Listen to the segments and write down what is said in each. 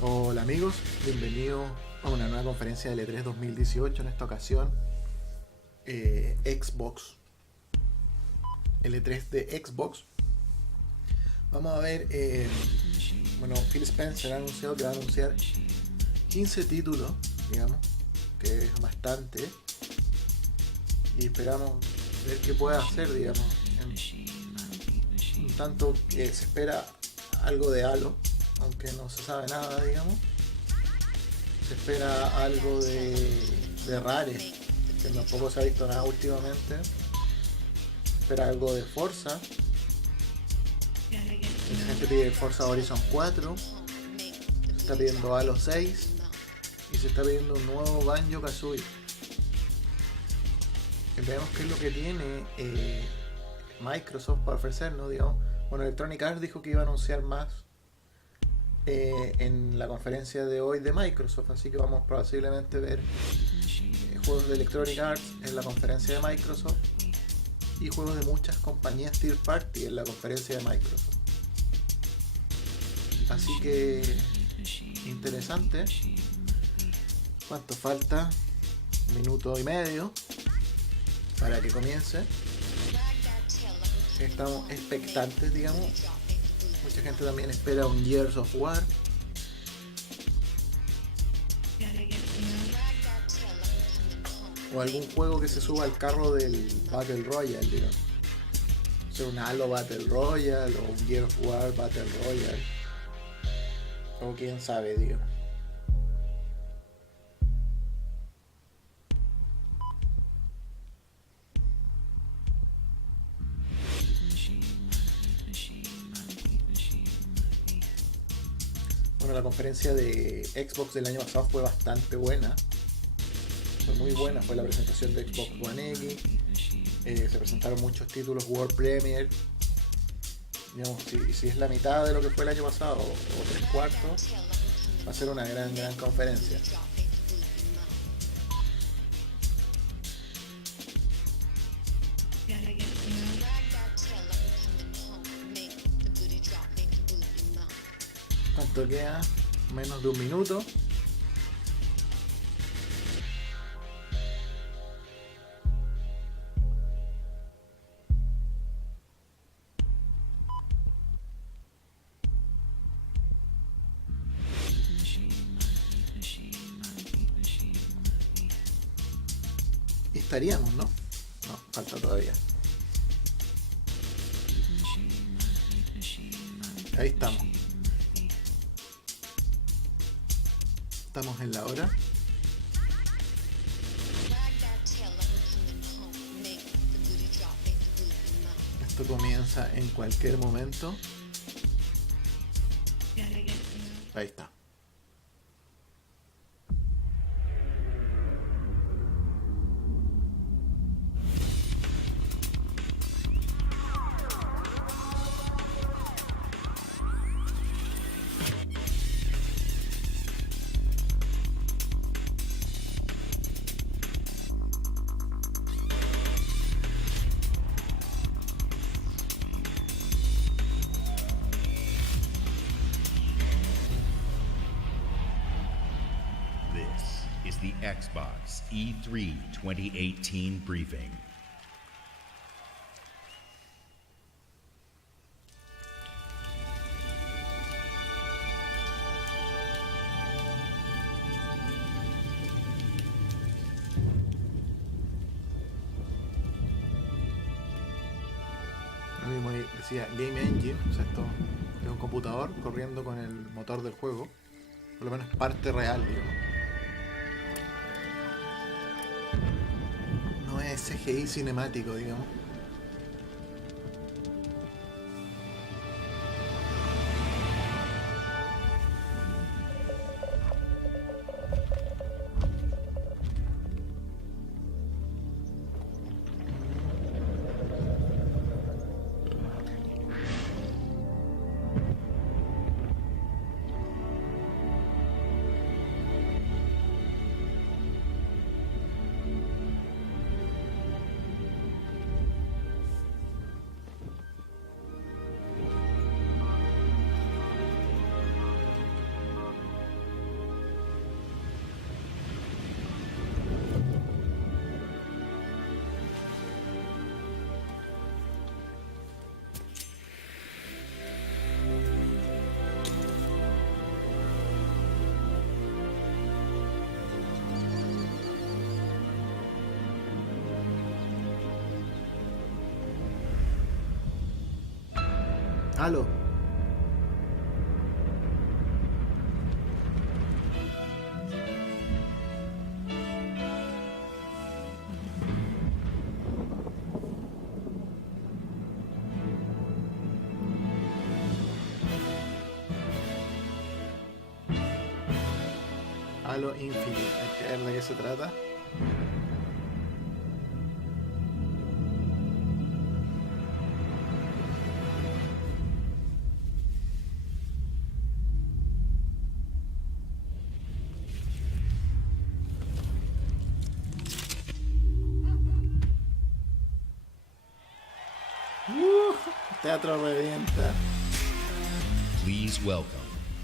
Hola amigos, bienvenidos a una nueva conferencia de E3 2018. En esta ocasión Xbox, el E3 de Xbox. Vamos a ver, bueno, Phil Spencer ha anunciado que va a anunciar 15 títulos, digamos, que es bastante, y esperamos ver qué puede hacer, digamos. Un tanto que se espera algo de Halo, aunque no se sabe nada, digamos. Se espera algo de Rare, que tampoco se ha visto nada últimamente. Se espera algo de Forza. Mucha gente pide Forza Horizon 4. Se está pidiendo Halo 6. Y se está pidiendo un nuevo Banjo-Kazooie. Veamos qué es lo que tiene Microsoft para ofrecernos, digamos. Bueno, Electronic Arts dijo que iba a anunciar más en la conferencia de hoy de Microsoft, así que vamos posiblemente ver juegos de Electronic Arts en la conferencia de Microsoft y juegos de muchas compañías third party en la conferencia de Microsoft. Así que interesante. ¿Cuánto falta? Un minuto y medio para que comience. Estamos expectantes, digamos. Mucha gente también espera un Gears of War. O algún juego que se suba al carro del Battle Royale, digamos. O sea, un Halo Battle Royale o un Gears of War Battle Royale. O quién sabe, digamos. Bueno, la conferencia de Xbox del año pasado fue bastante buena. Fue muy buena, fue la presentación de Xbox One X. Se presentaron muchos títulos World Premiere. Digamos, si es la mitad de lo que fue el año pasado o 3/4, va a ser una gran conferencia. ¿Cuánto queda? Menos de un minuto. Y estaríamos, ¿no? No, falta todavía. Ahí estamos. Estamos en la hora. Esto comienza en cualquier momento. Ahí está. The Xbox E3 2018 briefing. Lo mismo decía Game Engine, o sea, esto es un computador corriendo con el motor del juego, por lo menos parte real, digamos. No es CGI cinemático, digamos. Halo. Halo Infinite, hay que ver de qué se trata. Teatro revienta. Please welcome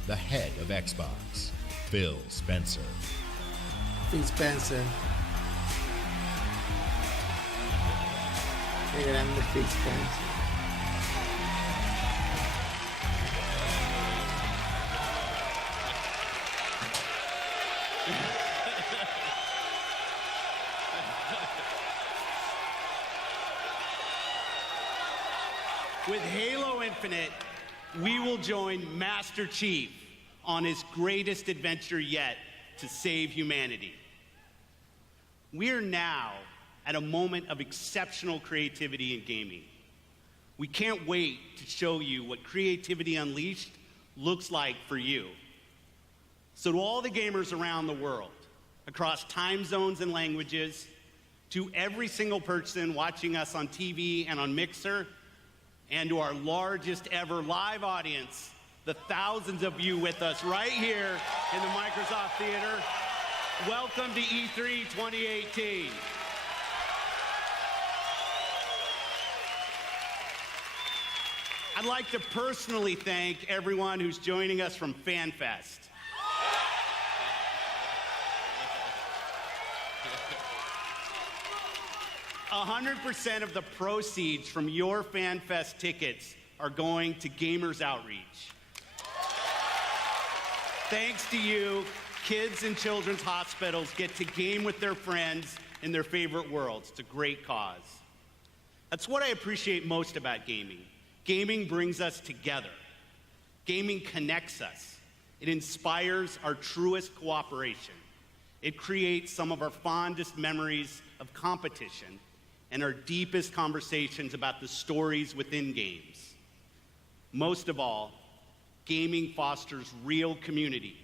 the head of Xbox, Phil Spencer. Phil Spencer. Qué grande Phil Spencer. With Halo Infinite, we will join Master Chief on his greatest adventure yet to save humanity. We're now at a moment of exceptional creativity in gaming. We can't wait to show you what Creativity Unleashed looks like for you. So to all the gamers around the world, across time zones and languages, to every single person watching us on TV and on Mixer, and to our largest ever live audience, the thousands of you with us right here in the Microsoft Theater, welcome to E3 2018. I'd like to personally thank everyone who's joining us from FanFest. 100% of the proceeds from your FanFest tickets are going to Gamers Outreach. Thanks to you, kids in children's hospitals get to game with their friends in their favorite worlds. It's a great cause. That's what I appreciate most about gaming. Gaming brings us together. Gaming connects us. It inspires our truest cooperation. It creates some of our fondest memories of competition and our deepest conversations about the stories within games. Most of all, gaming fosters real community.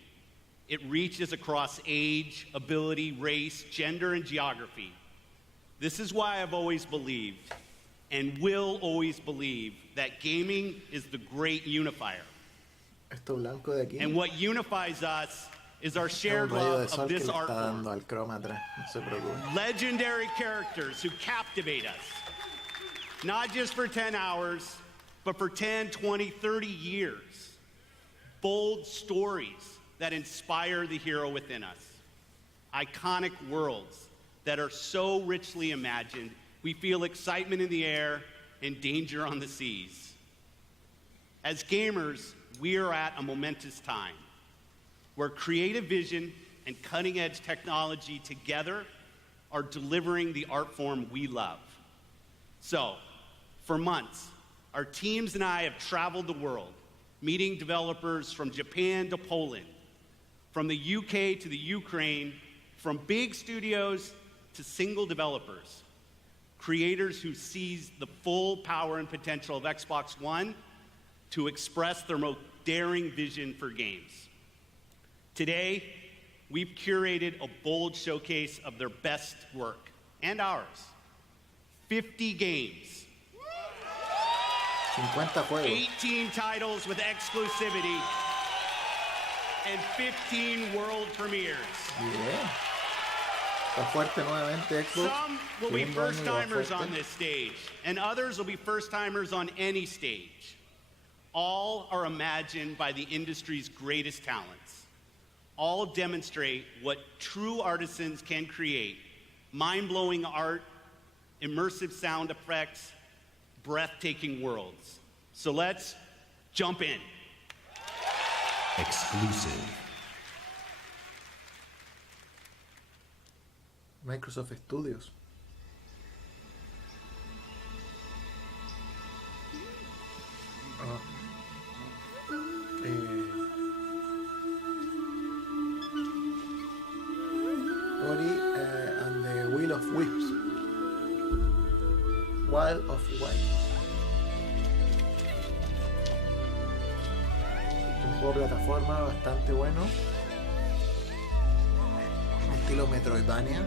It reaches across age, ability, race, gender, and geography. This is why I've always believed, and will always believe, that gaming is the great unifier. Esto blanco de aquí. And what unifies us is our Es un shared rayo de love sol of que this le art está dando form. al croma atrás. No se preocupe. Legendary characters who captivate us, not just for 10 hours, but for 10, 20, 30 years. Bold stories that inspire the hero within us. Iconic worlds that are so richly imagined, we feel excitement in the air and danger on the seas. As gamers, we are at a momentous time where creative vision and cutting-edge technology together are delivering the art form we love. So, for months, our teams and I have traveled the world, meeting developers from Japan to Poland, from the UK to the Ukraine, from big studios to single developers, creators who seize the full power and potential of Xbox One to express their most daring vision for games. Today, we've curated a bold showcase of their best work, and ours. 50 games, 50 juegos. 18 titles with exclusivity, and 15 world premieres. Bien. Está fuerte nuevamente Xbox. Some will be Segundo año y va first-timers fuerte. on this stage, and others will be first-timers on any stage. All are imagined by the industry's greatest talents. All demonstrate what true artisans can create: mind-blowing art, immersive sound effects, breathtaking worlds. So let's jump in. Exclusive. Microsoft Studios. Oh. Wild of White. Un juego de plataforma bastante bueno, estilo Metroidvania.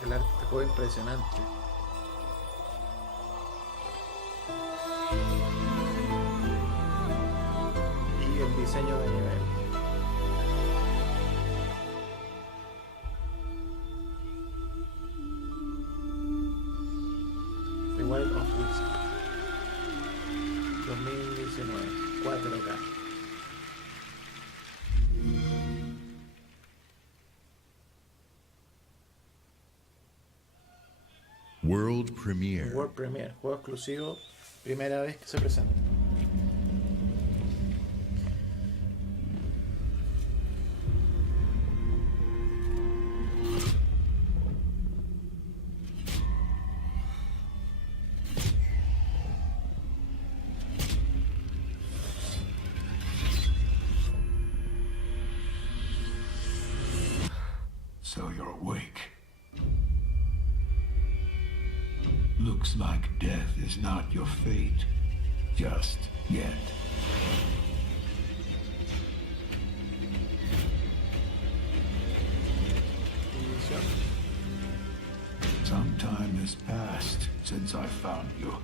El arte de este juego es impresionante. Y el diseño de nivel. The Wild of Wisp 2019 4K. World Premiere. World Premiere, juego exclusivo, primera vez que se presenta. So you're awake. Looks like death is not your fate, just yet. Some time has passed since I found you.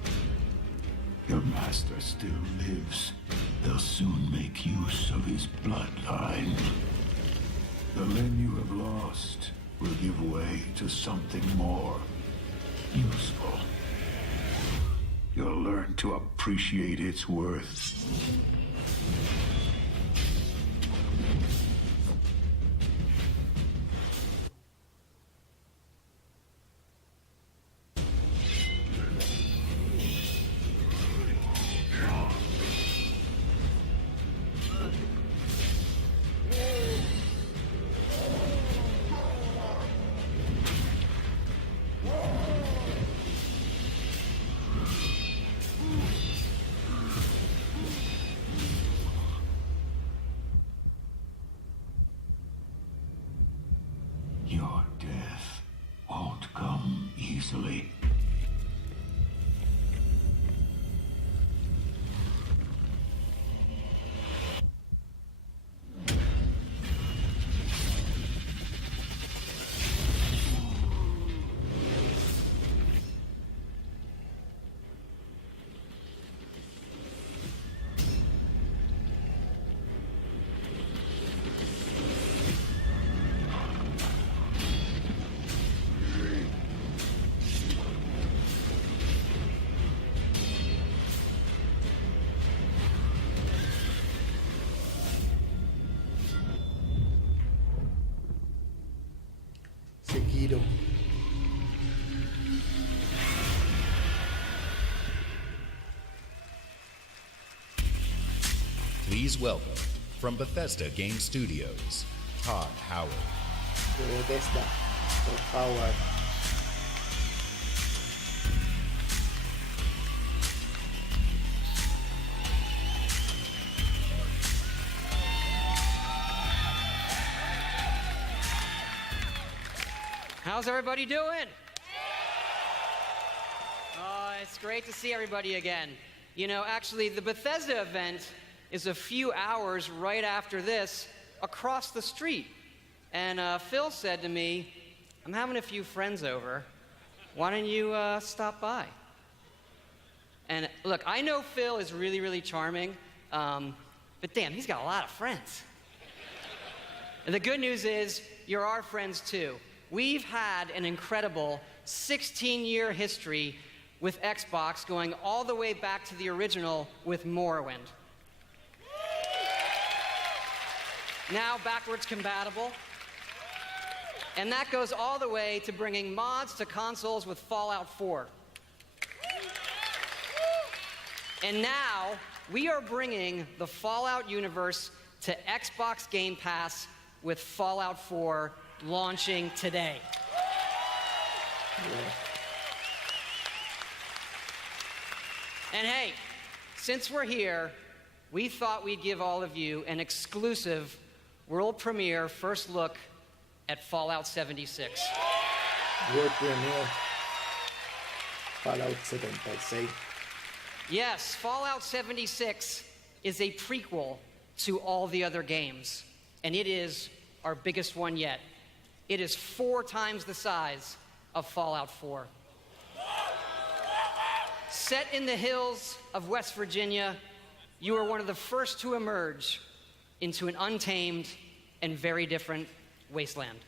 Your master still lives. They'll soon make use of his bloodline. The limb you have lost will give way to something more useful. You'll learn to appreciate its worth. Your death won't come easily. Sekiro. Please welcome, from Bethesda Game Studios, Todd Howard. De Bethesda, por Howard. How's everybody doing? It's great to see everybody again. You know, actually, the Bethesda event is a few hours right after this across the street. And Phil said to me, I'm having a few friends over. Why don't you stop by? And look, I know Phil is really, really charming, but damn, he's got a lot of friends. And the good news is, you're our friends too. We've had an incredible 16-year history with Xbox, going all the way back to the original with Morrowind. Now backwards compatible. And that goes all the way to bringing mods to consoles with Fallout 4. And now we are bringing the Fallout universe to Xbox Game Pass with Fallout 4 launching today. And hey, since we're here, we thought we'd give all of you an exclusive world premiere first look at Fallout 76. World premiere. Fallout 76. Yes, Fallout 76 is a prequel to all the other games, and it is our biggest one yet. It is 4 times the size of Fallout 4. Set in the hills of West Virginia, you are one of the first to emerge into an untamed and very different wasteland.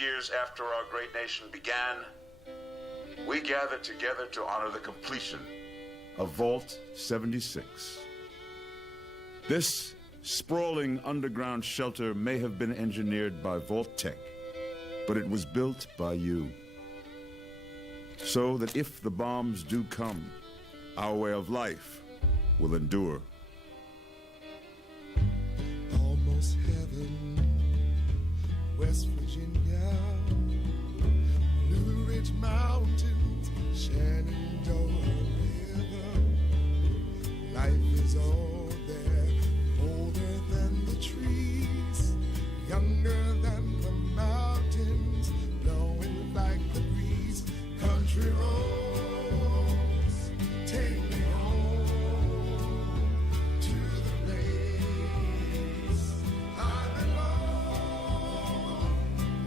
Years after our great nation began, we gathered together to honor the completion of Vault 76. This sprawling underground shelter may have been engineered by Vault-Tec, but it was built by you. So that if the bombs do come, our way of life will endure. Almost heaven, West Virginia, Blue Ridge Mountains, Shenandoah River. Life is all there, older than the trees, younger than the mountains, blowing like the breeze. Country roads, take me home to the place I belong.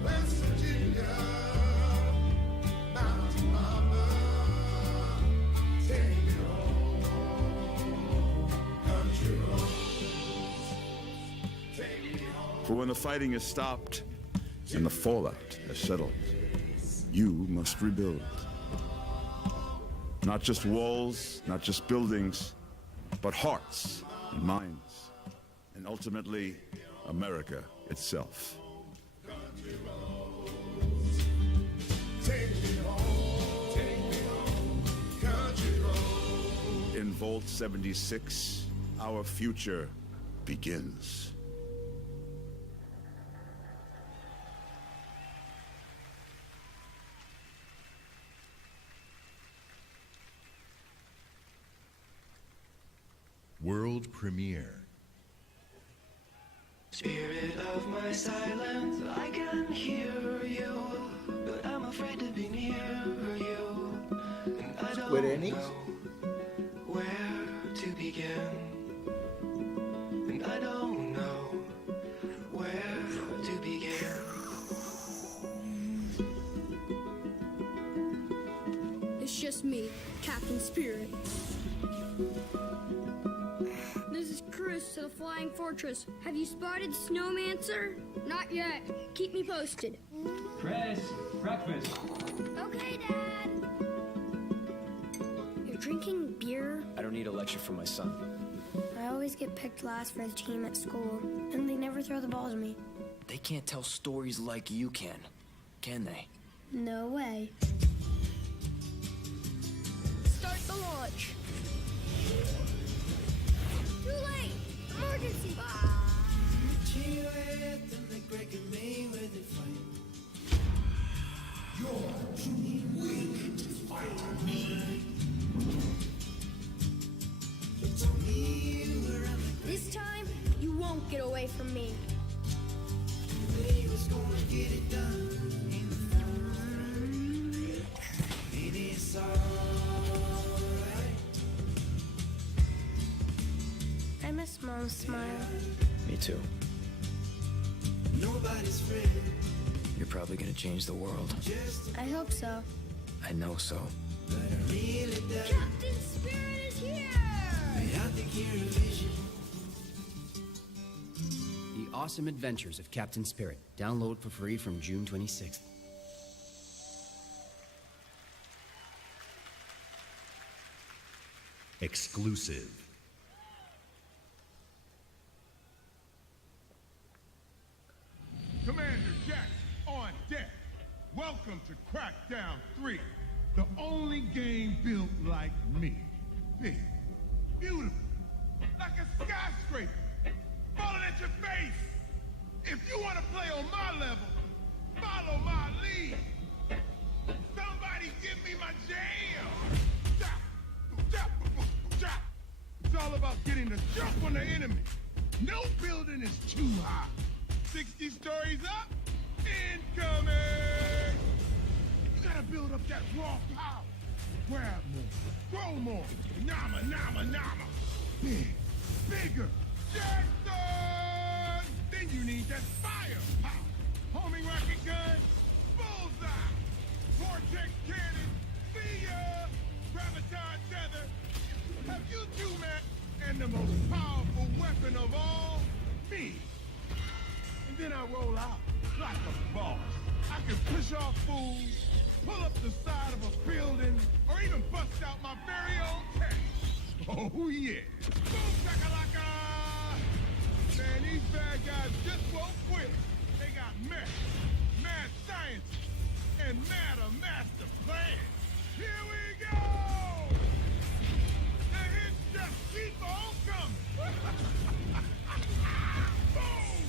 West Virginia, Mountain Mama, take me home. Country roads, take me home. For when the fighting is stopped and the fallout has settled, you must rebuild. Not just walls, not just buildings, but hearts and minds, and ultimately, America itself. Take me home, country road. In Vault 76, our future begins. World premiere. Spirit of my silence, I can hear you, but I'm afraid to be near you. And I don't Square Enix? know where to begin. And I don't know where to begin. It's just me, Captain Spirit. This is Chris to the Flying Fortress. Have you spotted Snowmancer? Not yet. Keep me posted. Chris, breakfast. Okay, Dad. You're drinking beer? I don't need a lecture from my son. I always get picked last for the team at school, and they never throw the ball to me. they can't tell stories like you can they? No way. Start the launch. Too late! Emergency! You're too weak to fight me. This time, you won't get away from me. I miss Mom's smile. Me too. You're probably gonna change the world. I hope so. I know so. Captain Spirit is here! The Awesome Adventures of Captain Spirit. Download for free from June 26th. Exclusive. Commander Jack on deck. Welcome to Crackdown 3, the only game built like me. Big, beautiful, like a skyscraper, falling at your face. If you want to play on my level, follow my lead. Somebody give me my jam. Chop, chop, chop. It's all about getting the jump on the enemy. No building is too high. 60 stories up, incoming! You gotta build up that raw power. Grab more, grow more, nama, nama, nama. Big, bigger, Jackson! Then you need that firepower. Homing rocket gun, bullseye. Vortex cannon, see ya! Graviton tether. Have you two met? And the most powerful weapon of all, me. And then I roll out like a boss. I can push off fools, pull up the side of a building, or even bust out my very own tank. Oh yeah. Boom shakalaka! Man, these bad guys just won't quit. They got mad science, and mad a master plan. Here we go! The hits just keep on coming. Boom!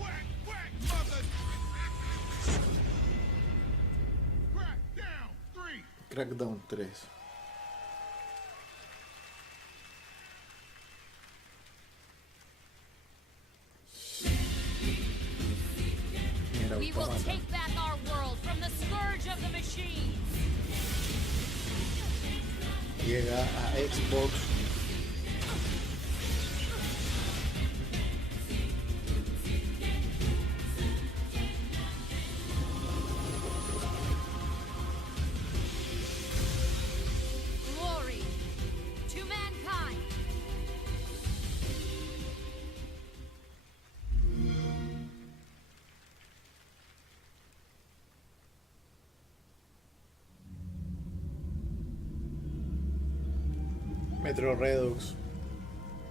Whack, whack, mother! Crackdown 3! Crackdown 3. Mira, We will automata. take back our world from the scourge of the machine. Llega a Xbox. Glory to mankind. Metro Redux.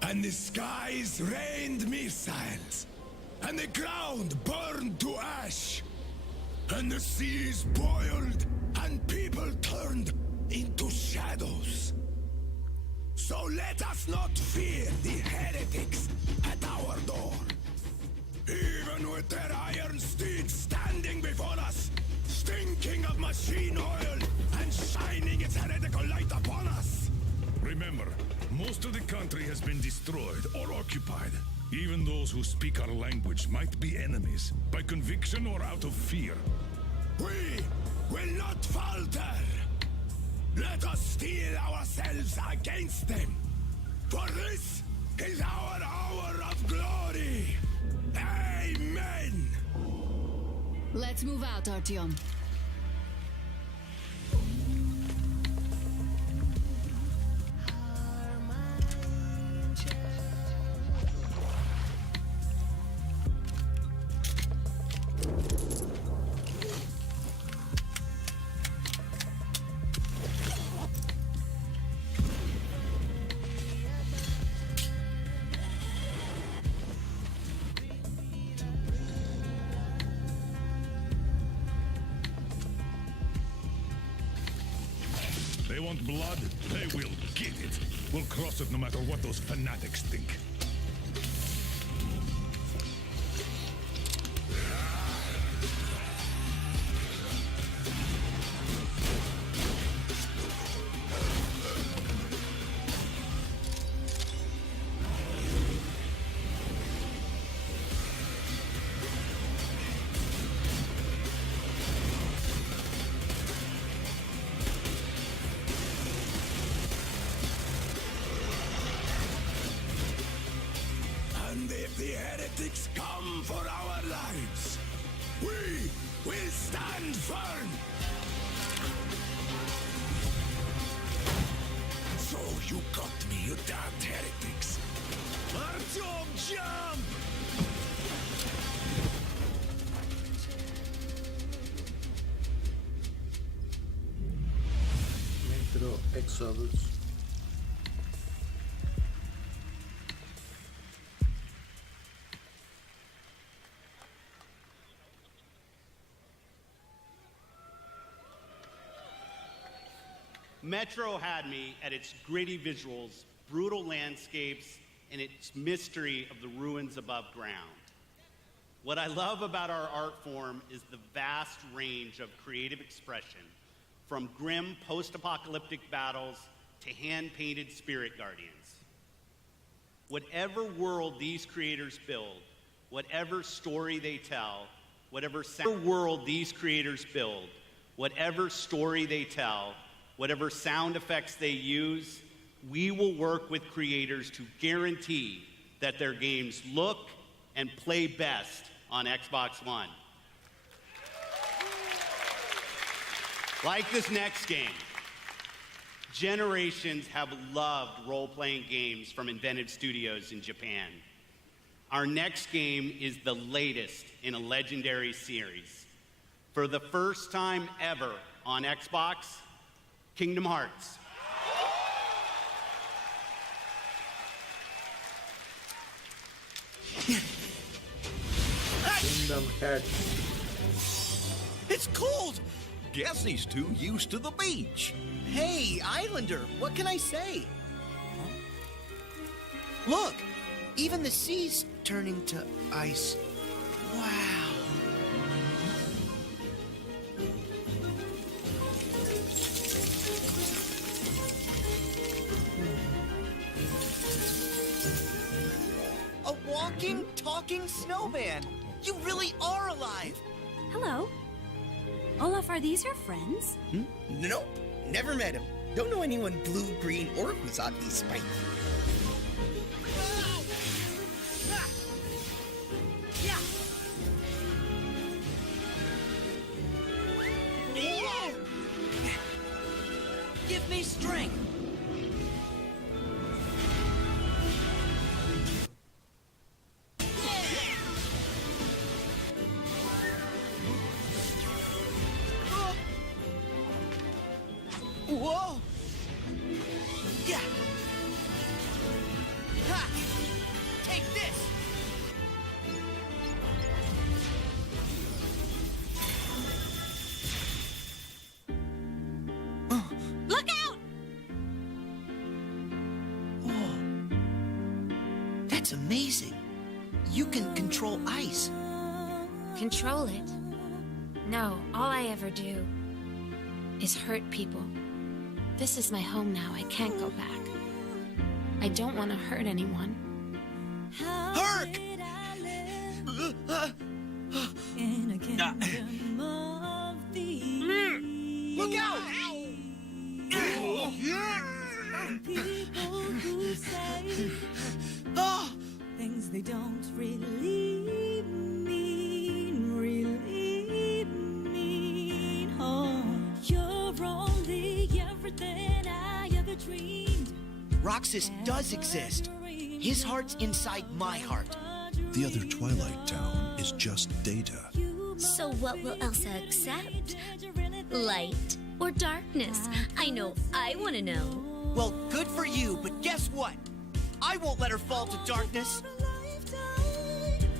And the skies rained missiles, and the ground burned to ash, and the seas boiled, and people turned into shadows. So let us not fear the heretics at our door. Even with their iron steeds standing before us, stinking of machine oil, and shining its heretical light upon us. Remember, most of the country has been destroyed or occupied. Even those who speak our language might be enemies, by conviction or out of fear. We will not falter. Let us steel ourselves against them. For this is our hour of glory. Amen. Let's move out, Artyom. want blood? They will get it. We'll cross it no matter what those fanatics think. The heretics come for our lives. We will stand firm. So you got me, you damned heretics. Artyom, jump! Metro Exodus. Metro had me at its gritty visuals, brutal landscapes, and its mystery of the ruins above ground. What I love about our art form is the vast range of creative expression, from grim post-apocalyptic battles to hand-painted spirit guardians. Whatever world these creators build, whatever story they tell, whatever world these creators build, whatever story they tell, whatever sound effects they use, we will work with creators to guarantee that their games look and play best on Xbox One. Like this next game, generations have loved role-playing games from inventive studios in Japan. Our next game is the latest in a legendary series. For the first time ever on Xbox, Kingdom Hearts. Kingdom Hearts. It's cold! Guess he's too used to the beach. Hey, Islander, what can I say? Look, even the sea's turning to ice. Wow. A walking, talking snowman. You really are alive. Hello. Olaf, are these your friends? Nope, never met him. Don't know anyone blue, green, or who's oddly spiky. Give me strength. Whoa! Yeah! Ha! Take this! Look out! Whoa. That's amazing. You can control ice. Control it? No, all I ever do is hurt people. This is my home now. I can't go back. I don't want to hurt anyone. Herc! Look out! Things they don't really mean. Oh, you're only everything I ever dreamed. Roxas does exist. His heart's inside my heart. The other Twilight Town is just data. So what will Elsa accept? Light or darkness? I know I want to know. Well, good for you, but guess what? I won't let her fall to darkness.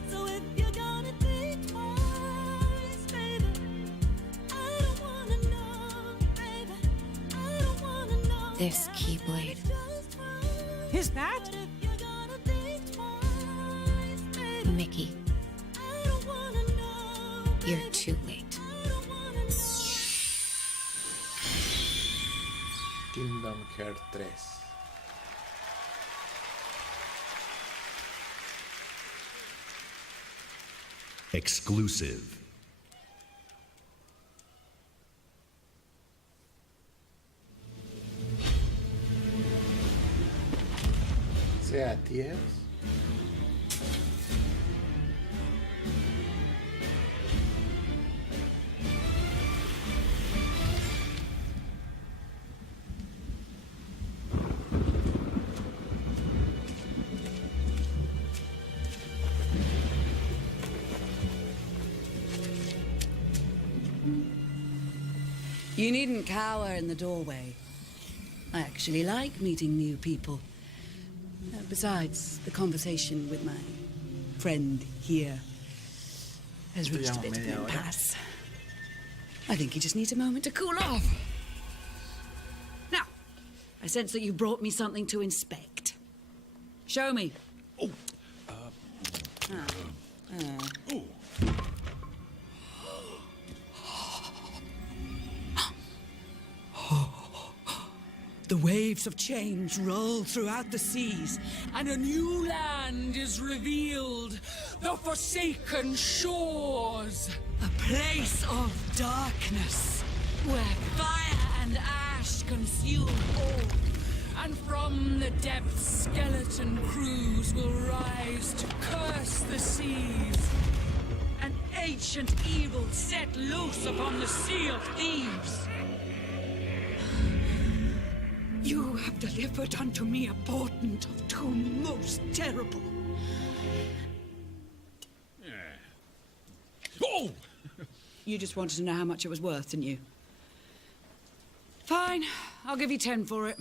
So if you're gonna think twice, baby, I don't wanna know, baby. I don't wanna know. this keyblade. Is that? Mickey, you're too late. Kingdom Hearts 3. Exclusive. Sea 10. You needn't cower in the doorway. I actually like meeting new people. Besides, the conversation with my friend here has reached a bit of an impasse. I think he just needs a moment to cool off. Now, I sense that you brought me something to inspect. Show me. Oh. The waves of change roll throughout the seas, and a new land is revealed. The forsaken shores. A place of darkness, where fire and ash consume all. And from the depths, skeleton crews will rise to curse the seas. An ancient evil set loose upon the Sea of Thieves. You have delivered unto me a portent of doom most terrible. Oh! You just wanted to know how much it was worth, didn't you? Fine, I'll give you 10 for it.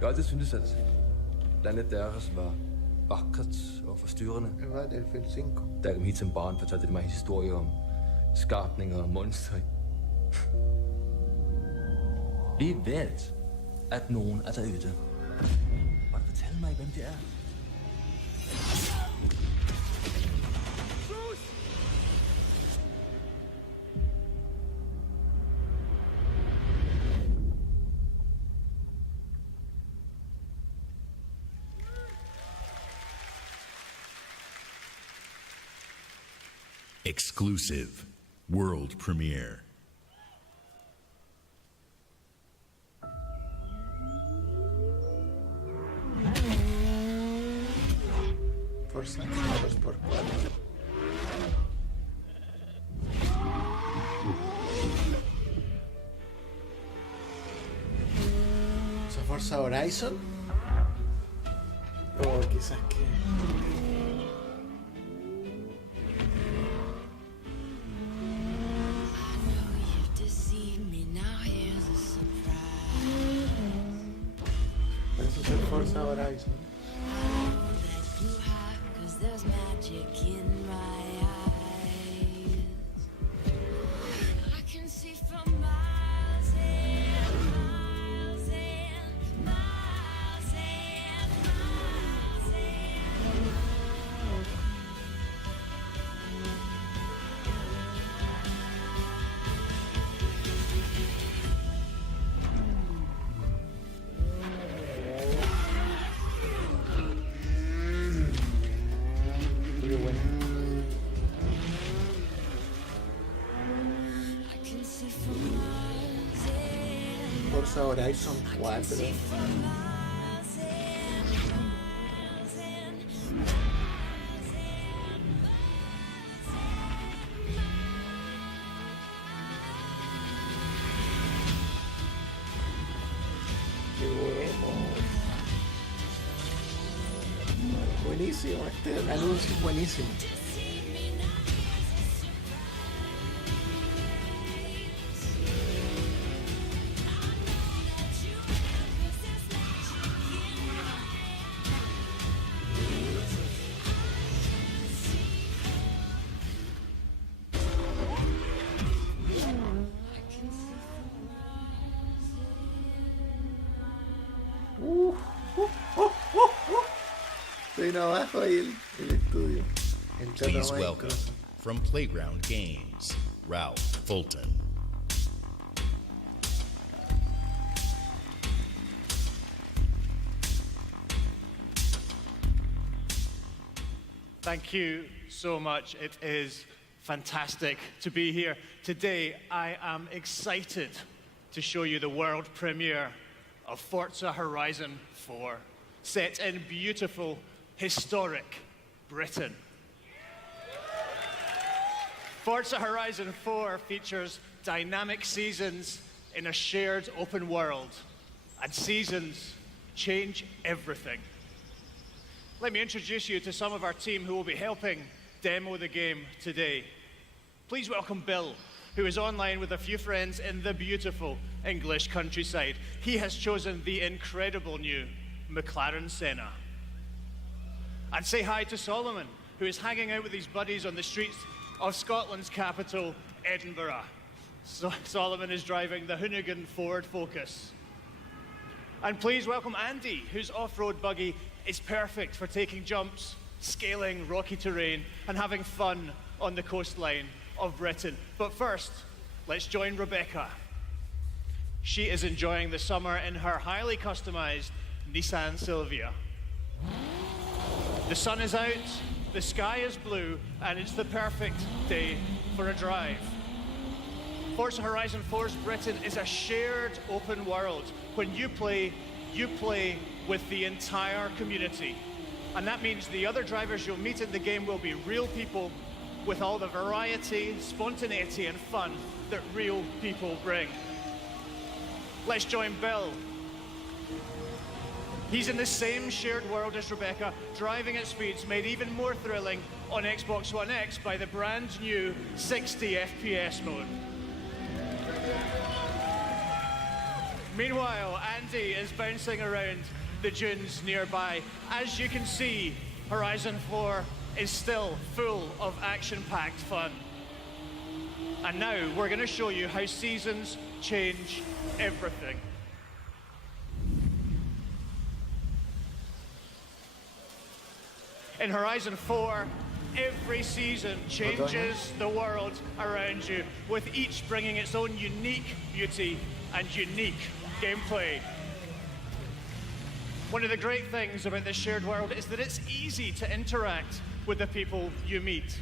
Jeg har altid syntes, at landet deres var vakkert og forstyrrende. Da jeg kom hit som barn, fortalte de mig historier om skabninger og monstre. Vi ved, at nogen er derude. Bare fortæl mig, hvem det er. Exclusive. World premiere. Forza Motorsport 4. ¿So Forza Horizon? O quizás que... Forza Horizon. Forza Horizon 4. buenísimo, este anuncio es buenísimo. Estoy abajo ahí el estudio. Please welcome, from Playground Games, Ralph Fulton. Thank you so much. It is fantastic to be here. Today, I am excited to show you the world premiere of Forza Horizon 4, set in beautiful, historic Britain. Forza Horizon 4 features dynamic seasons in a shared open world, and seasons change everything. Let me introduce you to some of our team who will be helping demo the game today. Please welcome Bill, who is online with a few friends in the beautiful English countryside. He has chosen the incredible new McLaren Senna. And say hi to Solomon, who is hanging out with his buddies on the streets of Scotland's capital, Edinburgh. Solomon is driving the Hoonigan Ford Focus. And please welcome Andy, whose off-road buggy is perfect for taking jumps, scaling rocky terrain, and having fun on the coastline of Britain. But first, let's join Rebecca. She is enjoying the summer in her highly customized Nissan Silvia. The sun is out, the sky is blue, and it's the perfect day for a drive. Forza Horizon 4's Britain is a shared open world. When you play with the entire community. And that means the other drivers you'll meet in the game will be real people with all the variety, spontaneity, and fun that real people bring. Let's join Bill. He's in the same shared world as Rebecca, driving at speeds made even more thrilling on Xbox One X by the brand new 60 FPS mode. Meanwhile, Andy is bouncing around the dunes nearby. As you can see, Horizon 4 is still full of action-packed fun. And now we're going to show you how seasons change everything. In Horizon 4, every season changes the world around you, with each bringing its own unique beauty and unique gameplay. One of the great things about this shared world is that it's easy to interact with the people you meet.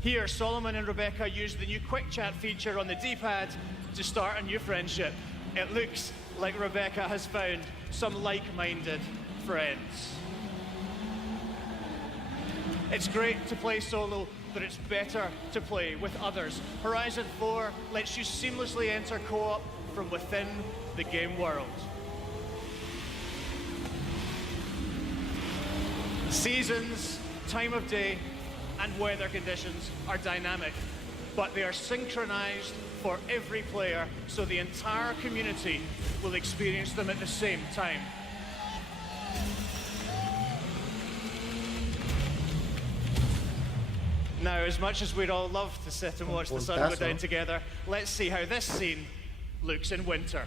Here, Solomon and Rebecca use the new Quick Chat feature on the D-pad to start a new friendship. It looks like Rebecca has found some like-minded friends. It's great to play solo, but it's better to play with others. Horizon 4 lets you seamlessly enter co-op from within the game world. Seasons, time of day, and weather conditions are dynamic, but they are synchronized for every player, so the entire community will experience them at the same time. Now, as much as we'd all love to sit and watch the sun go down together, let's see how this scene looks in winter.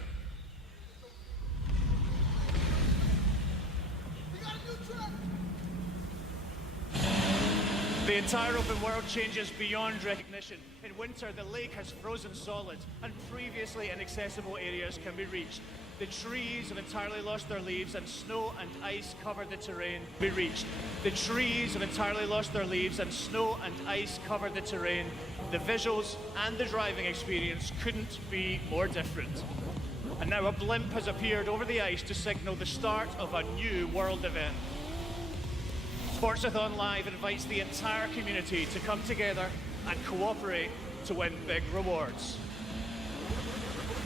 The entire open world changes beyond recognition. In winter, the lake has frozen solid, and previously inaccessible areas can be reached. The trees have entirely lost their leaves, and snow and ice cover the terrain. The trees have entirely lost their leaves, and snow and ice cover the terrain. The visuals and the driving experience couldn't be more different. And now a blimp has appeared over the ice to signal the start of a new world event. Forzathon Live invites the entire community to come together and cooperate to win big rewards.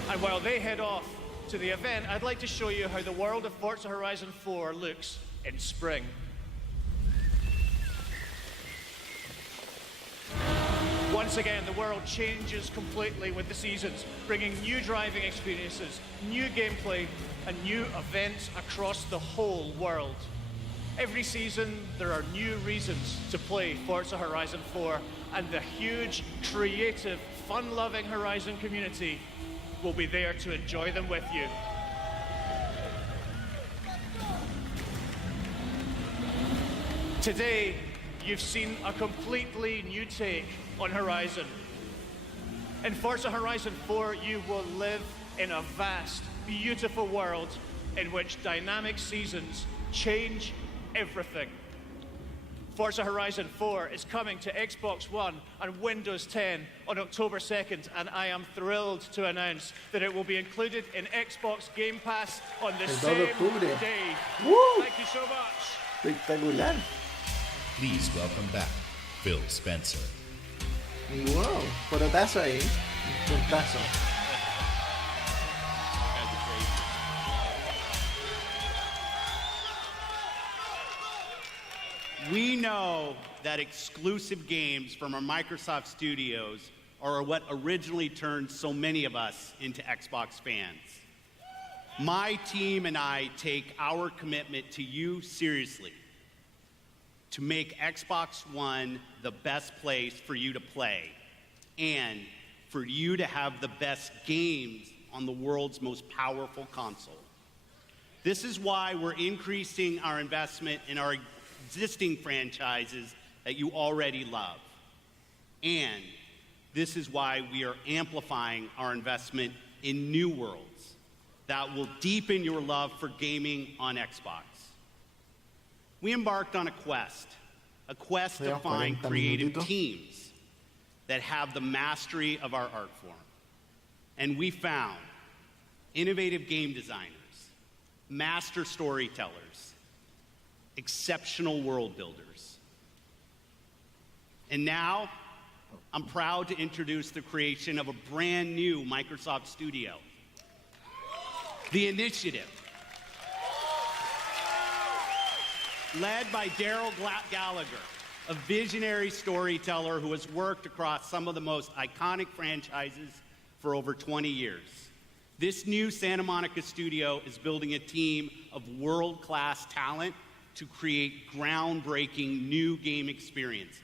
And while they head off to the event, I'd like to show you how the world of Forza Horizon 4 looks in spring. Once again, the world changes completely with the seasons, bringing new driving experiences, new gameplay, and new events across the whole world. Every season, there are new reasons to play Forza Horizon 4, and the huge, creative, fun-loving Horizon community will be there to enjoy them with you. Today, you've seen a completely new take on Horizon. In Forza Horizon 4, you will live in a vast, beautiful world in which dynamic seasons change everything. Forza Horizon 4 is coming to Xbox One and Windows 10 on October 2nd, and I am thrilled to announce that it will be included in Xbox Game Pass on the same day. Woo! Thank you so much. Espectacular. Please welcome back Phil Spencer. Y wow, porotazo ahí. Puntazo. We know that exclusive games from our Microsoft studios are what originally turned so many of us into Xbox fans. My team and I take our commitment to you seriously, to make Xbox One the best place for you to play and for you to have the best games on the world's most powerful console. This is why we're increasing our investment in our existing franchises that you already love. And this is why we are amplifying our investment in new worlds that will deepen your love for gaming on Xbox. We embarked on a quest to find creative teams that have the mastery of our art form. And we found innovative game designers, master storytellers, exceptional world builders. And now, I'm proud to introduce the creation of a brand new Microsoft studio, The Initiative. Led by Daryl Gallagher, a visionary storyteller who has worked across some of the most iconic franchises for over 20 years. This new Santa Monica studio is building a team of world-class talent to create groundbreaking new game experiences.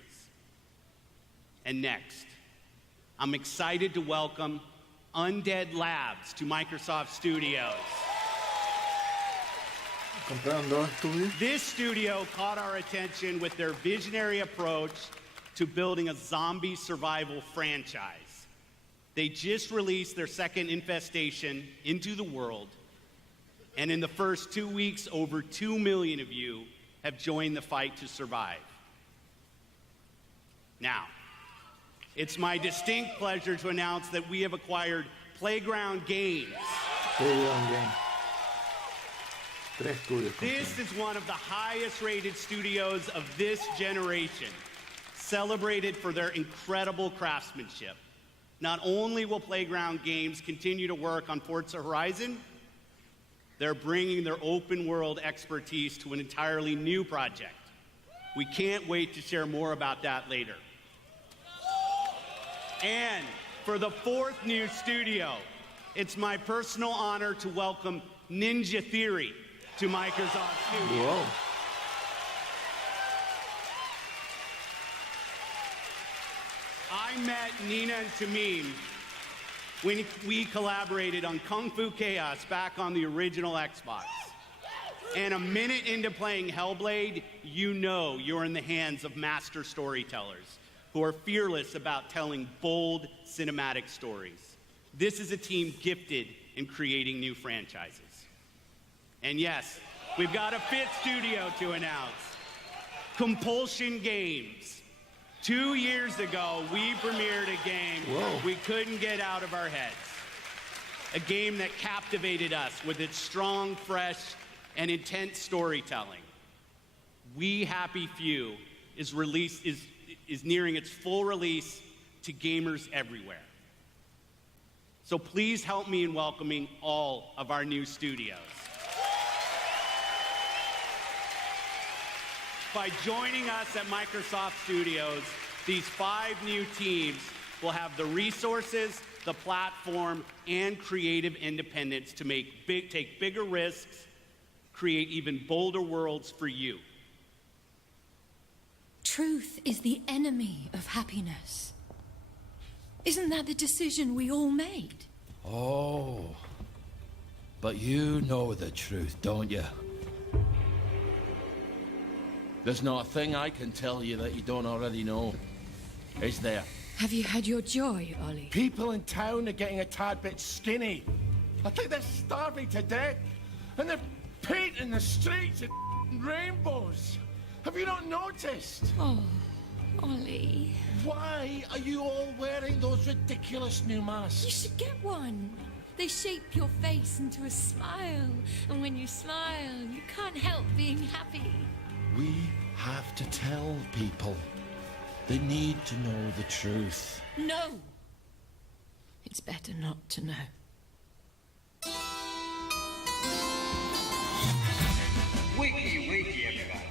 And next, I'm excited to welcome Undead Labs to Microsoft Studios. This studio caught our attention with their visionary approach to building a zombie survival franchise. They just released their second infestation into the world, and in the first 2 weeks, over 2 million of you have joined the fight to survive. Now, it's my distinct pleasure to announce that we have acquired Playground Games. This is one of the highest rated studios of this generation, celebrated for their incredible craftsmanship. Not only will Playground Games continue to work on Forza Horizon, they're bringing their open world expertise to an entirely new project. We can't wait to share more about that later. And for the fourth new studio, it's my personal honor to welcome Ninja Theory to Microsoft Studios. Whoa. I met Nina and Tamim when we collaborated on Kung Fu Chaos back on the original Xbox. And a minute into playing Hellblade, you know you're in the hands of master storytellers who are fearless about telling bold cinematic stories. This is a team gifted in creating new franchises. And yes, we've got a fifth studio to announce, Compulsion Games. 2 years ago, we premiered a game we couldn't get out of our heads. A game that captivated us with its strong, fresh, and intense storytelling. We Happy Few is nearing its full release to gamers everywhere. So please help me in welcoming all of our new studios. By joining us at Microsoft Studios, these 5 new teams will have the resources, the platform, and creative independence to take bigger risks, create even bolder worlds for you. Truth is the enemy of happiness. Isn't that the decision we all made? Oh, but you know the truth, don't you? There's not a thing I can tell you that you don't already know, is there? Have you had your joy, Ollie? People in town are getting a tad bit skinny. I think they're starving to death. And they're painting the streets in rainbows. Have you not noticed? Oh, Ollie. Why are you all wearing those ridiculous new masks? You should get one. They shape your face into a smile. And when you smile, you can't help being happy. We have to tell people. They need to know the truth. No. It's better not to know. Wakey, wakey, everybody.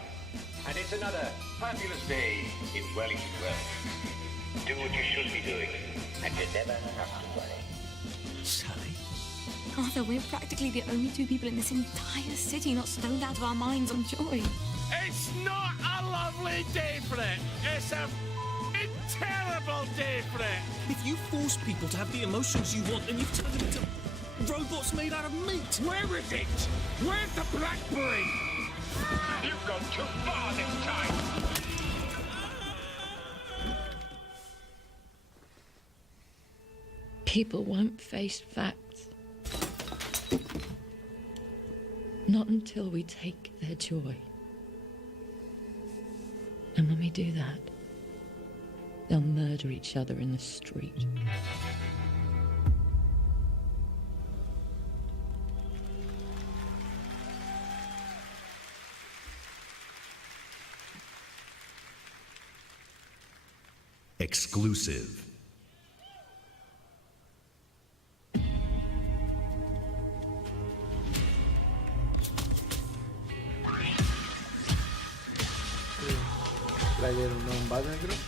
And it's another fabulous day in Wellington Wells. Do what you should be doing, and you never have to worry. Sally? Arthur, we're practically the only 2 people in this entire city not stoned out of our minds on joy. It's not a lovely day for it. It's a terrible day for it. If you force people to have the emotions you want, then you've turned them into robots made out of meat. Where is it? Where's the blackberry? You've gone too far this time. People won't face facts. Not until we take their joy. And when we do that, they'll murder each other in the street. Exclusive. Trailer non Battleground.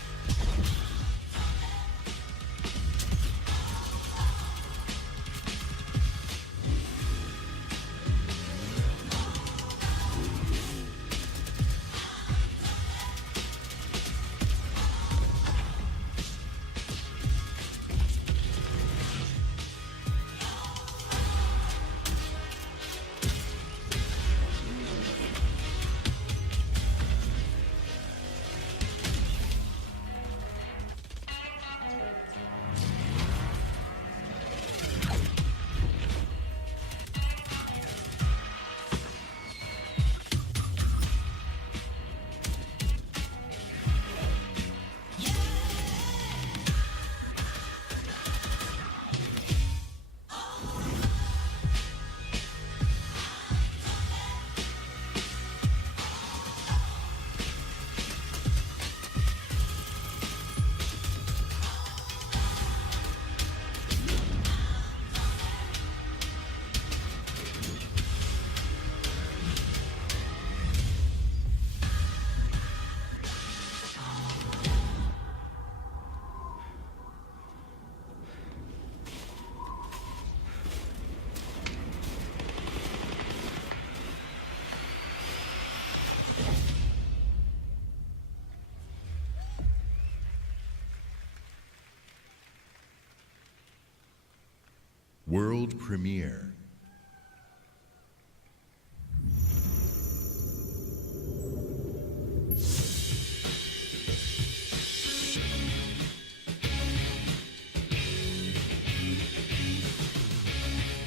World premiere.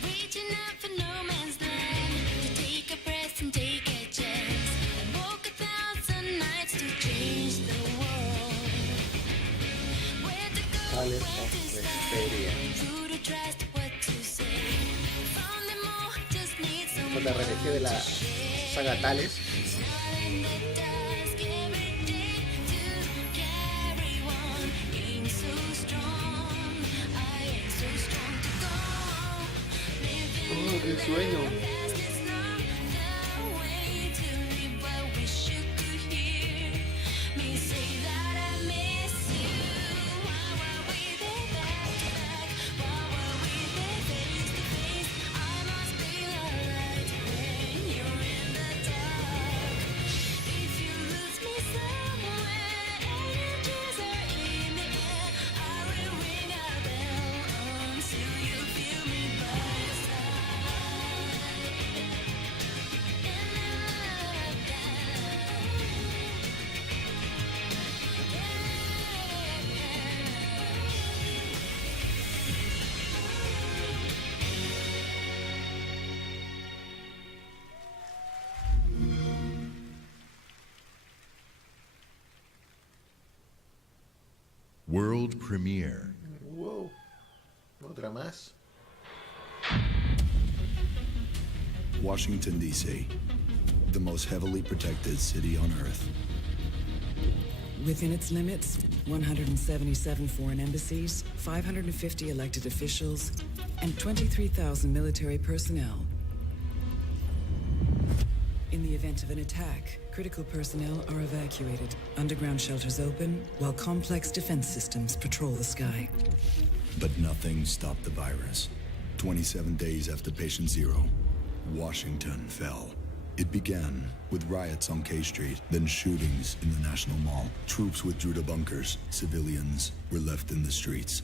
Reaching out for no man's land to take a breath and take a chance and walk 1,000 nights to change the world. Where to go, where to start, who to trust, what to say. From them all, just need someone. Con la RNG de la saga Tales. Oh, qué sueño. world premiere. Wow. Otra más. Washington, D.C., the most heavily protected city on Earth. Within its limits, 177 foreign embassies, 550 elected officials, and 23,000 military personnel. In the event of an attack, critical personnel are evacuated, underground shelters open, while complex defense systems patrol the sky. But nothing stopped the virus. 27 days after patient zero, Washington fell. It began with riots on K Street, then shootings in the National Mall. Troops withdrew to bunkers. Civilians were left in the streets.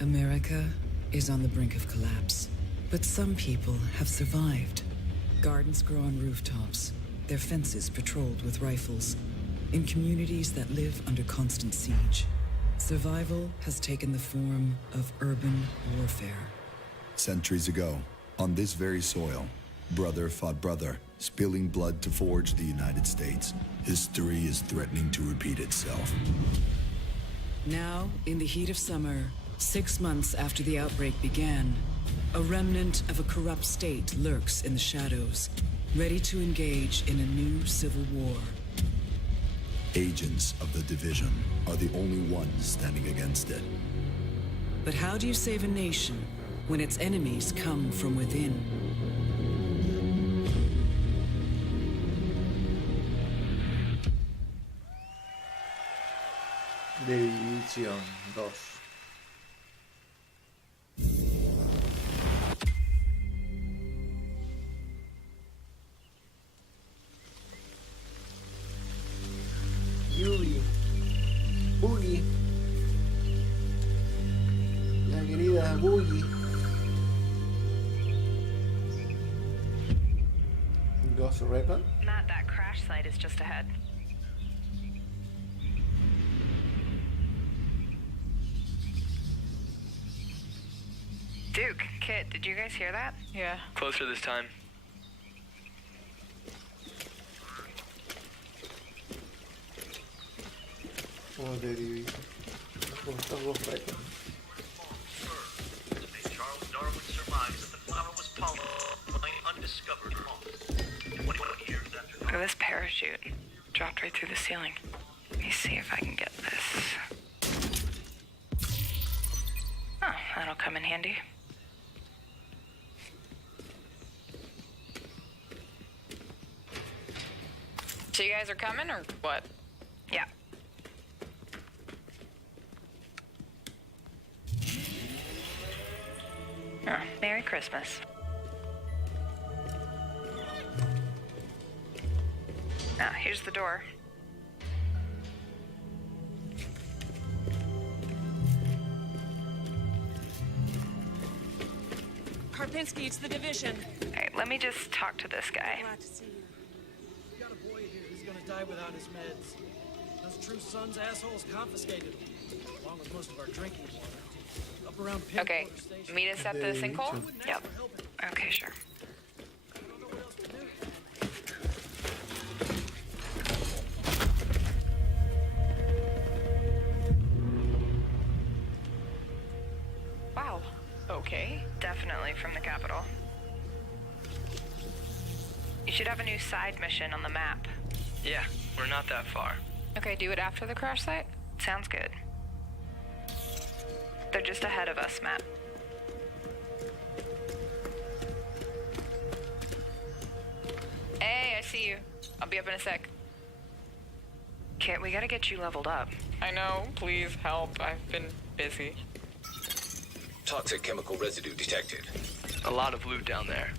America is on the brink of collapse, but some people have survived. Gardens grow on rooftops, their fences patrolled with rifles, in communities that live under constant siege. Survival has taken the form of urban warfare. Centuries ago, on this very soil, brother fought brother, spilling blood to forge the United States. History is threatening to repeat itself. Now, in the heat of summer, 6 months after the outbreak began, a remnant of a corrupt state lurks in the shadows, ready to engage in a new civil war. Agents of the division are the only ones standing against it. But how do you save a nation when its enemies come from within? División 2. Yuri, Boogie, la querida Boogie. Ghost Recon. Matt, that crash site is just ahead. Duke, Kit, did you guys hear that? Yeah. Closer this time. Oh, de División. ¿Cómo está Ghost Recon? Charles Darwin surmised that the flower was pollen by an undiscovered moth. 21 years after Look at this parachute. Dropped right through the ceiling. Let me see if I can get this. Oh, that'll come in handy. So you guys are coming, or what? Yeah. Oh, Merry Christmas. Now, here's the door. Karpinski, it's the division. All right, let me just talk to this guy. Glad to see you. We got a boy here who's gonna die without his meds. Those True Sons assholes confiscated him, along with most of our drinking water. Up around Okay, meet us at the sinkhole? Yep. Okay, sure. Wow. Okay. Definitely from the capital. You should have a new side mission on the map. Yeah, we're not that far. Okay, do it after the crash site? Sounds good. They're just ahead of us, Matt. Hey, I see you. I'll be up in a sec. Kit, we gotta get you leveled up. I know, please help. I've been busy. Toxic chemical residue detected. A lot of loot down there.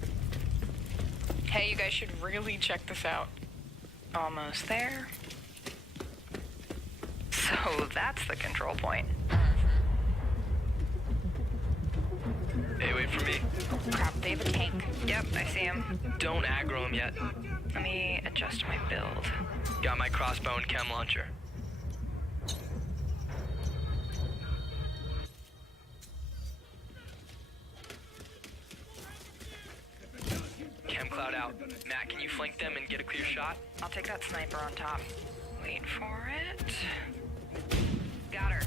Hey, you guys should really check this out. Almost there. So that's the control point. Hey, wait for me. Crap, they have a tank. Yep, I see him. Don't aggro him yet. Let me adjust my build. Got my crossbow and chem launcher. Chem cloud out. Matt, can you flank them and get a clear shot? I'll take that sniper on top. Wait for it. Got her.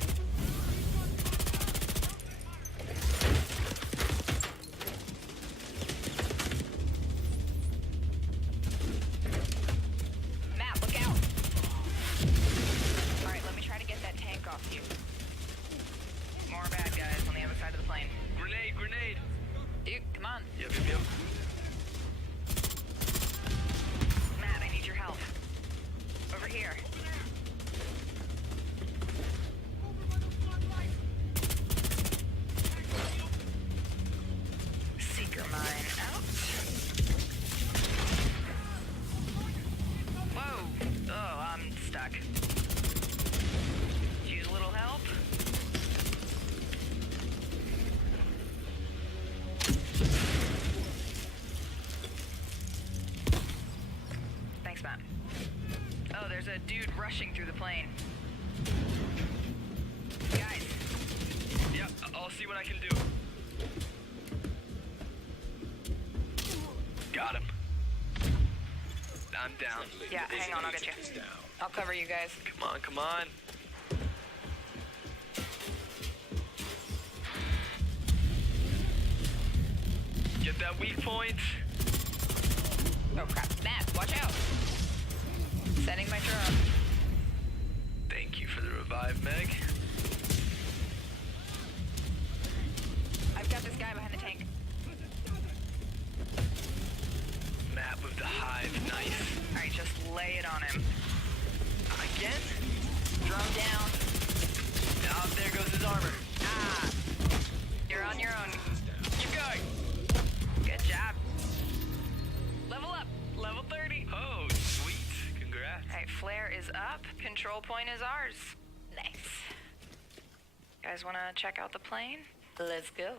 dude rushing through the plane. Guys. Yep, I'll see what I can do. Got him. I'm down. Yeah, hang on, I'll get you. I'll cover you guys. Come on, come on. Get that weak point. Oh crap, Matt, watch out. Setting my drone. Thank you for the revive, Meg. I've got this guy behind the tank. Map of the hive, nice. Alright, just lay it on him. Again? Drone down. Now there goes his armor. Ah. You're on your own. Keep going. Good job. Level up. Level 30. Oh, sweet. Congrats. Alright, flare is up. Control point is ours. Nice. You guys wanna check out the plane? Let's go.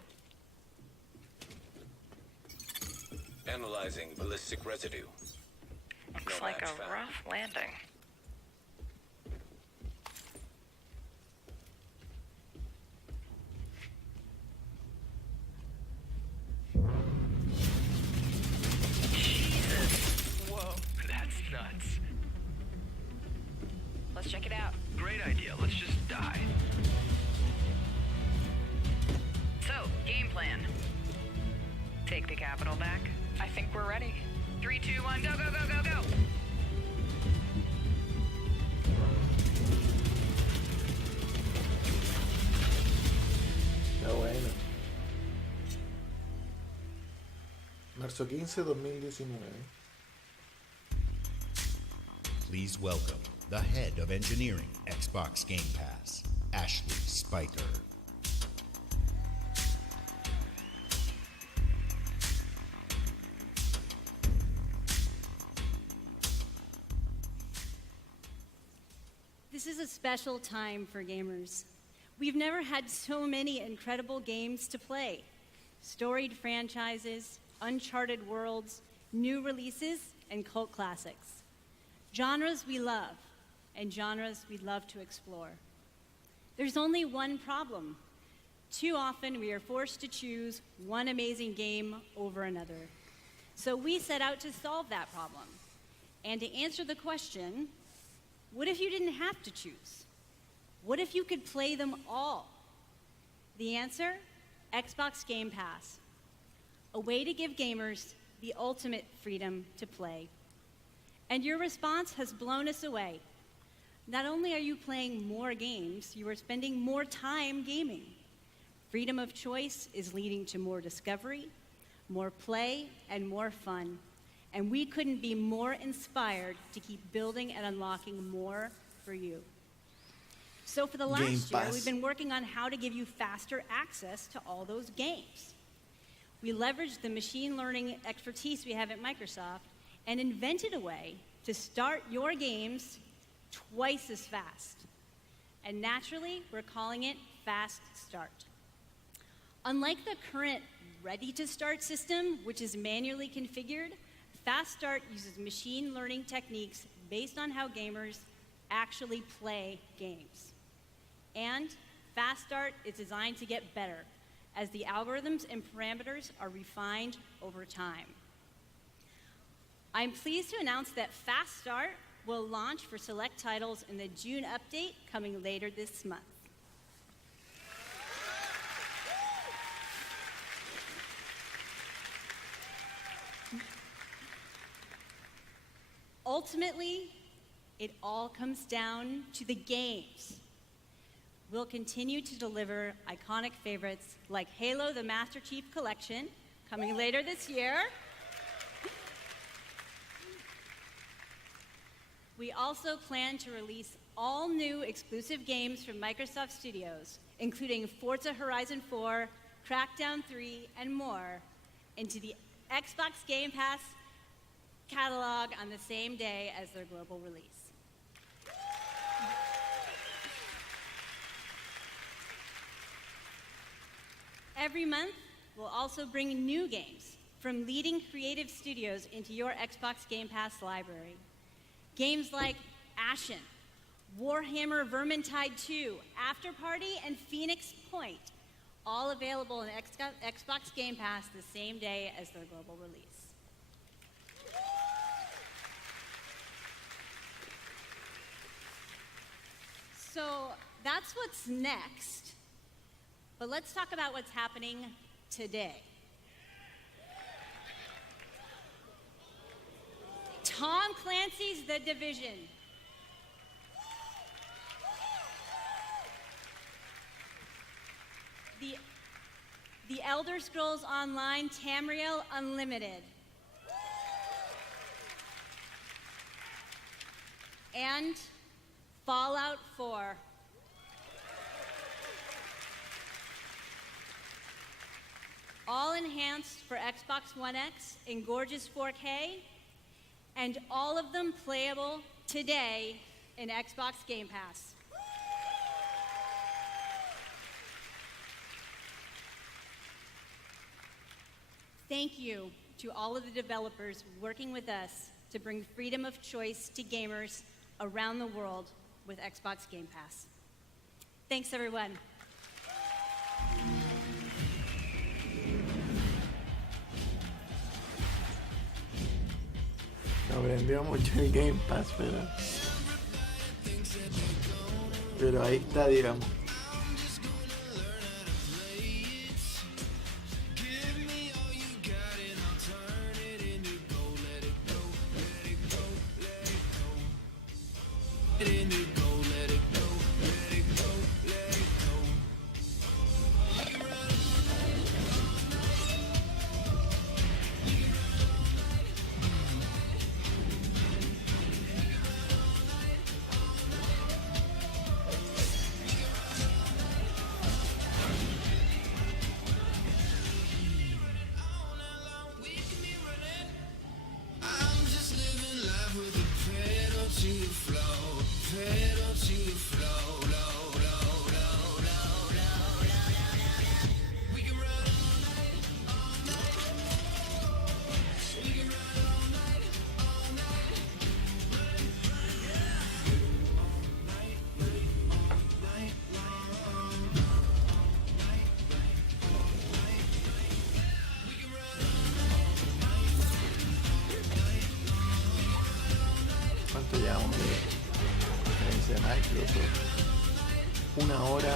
Analyzing ballistic residue. Looks No like match a found. rough landing. Jesus. Whoa, that's nuts. Let's check it out. Great idea. Let's just die. So, game plan. Take the capital back. I think we're ready. 3, 2, 1, go, go, go, go, go! Está bueno. Marzo 15, 2019. Please welcome the head of engineering, Xbox Game Pass, Ashley Spiker. This is a special time for gamers. We've never had so many incredible games to play. Storied franchises, uncharted worlds, new releases, and cult classics. Genres we love, and genres we'd love to explore. There's only one problem. Too often we are forced to choose one amazing game over another. So we set out to solve that problem. And to answer the question, what if you didn't have to choose? What if you could play them all? The answer? Xbox Game Pass. A way to give gamers the ultimate freedom to play. And your response has blown us away. Not only are you playing more games, you are spending more time gaming. Freedom of choice is leading to more discovery, more play, and more fun. And we couldn't be more inspired to keep building and unlocking more for you. So for the last year, we've been working on how to give you faster access to all those games. We leveraged the machine learning expertise we have at Microsoft and invented a way to start your games twice as fast. And naturally, we're calling it Fast Start. Unlike the current Ready to Start system, which is manually configured, Fast Start uses machine learning techniques based on how gamers actually play games. And Fast Start is designed to get better as the algorithms and parameters are refined over time. I'm pleased to announce that Fast Start will launch for select titles in the June update coming later this month. Ultimately, it all comes down to the games. We'll continue to deliver iconic favorites like Halo the Master Chief Collection, coming later this year. We also plan to release all new exclusive games from Microsoft Studios, including Forza Horizon 4, Crackdown 3, and more, into the Xbox Game Pass catalog on the same day as their global release. Every month, we'll also bring new games from leading creative studios into your Xbox Game Pass library. Games like Ashen, Warhammer Vermintide 2, After Party, and Phoenix Point, all available in Xbox Game Pass the same day as their global release. So that's what's next, but let's talk about what's happening today. Tom Clancy's The Division. The Elder Scrolls Online Tamriel Unlimited. And Fallout 4. All enhanced for Xbox One X in gorgeous 4K, and all of them playable today in Xbox Game Pass. Thank you to all of the developers working with us to bring freedom of choice to gamers around the world with Xbox Game Pass. Thanks, everyone. No prendió mucho el Game Pass, pero ahí está, digamos. ¿Cuánto llevamos de diferencia de Microsoft? 1 hora,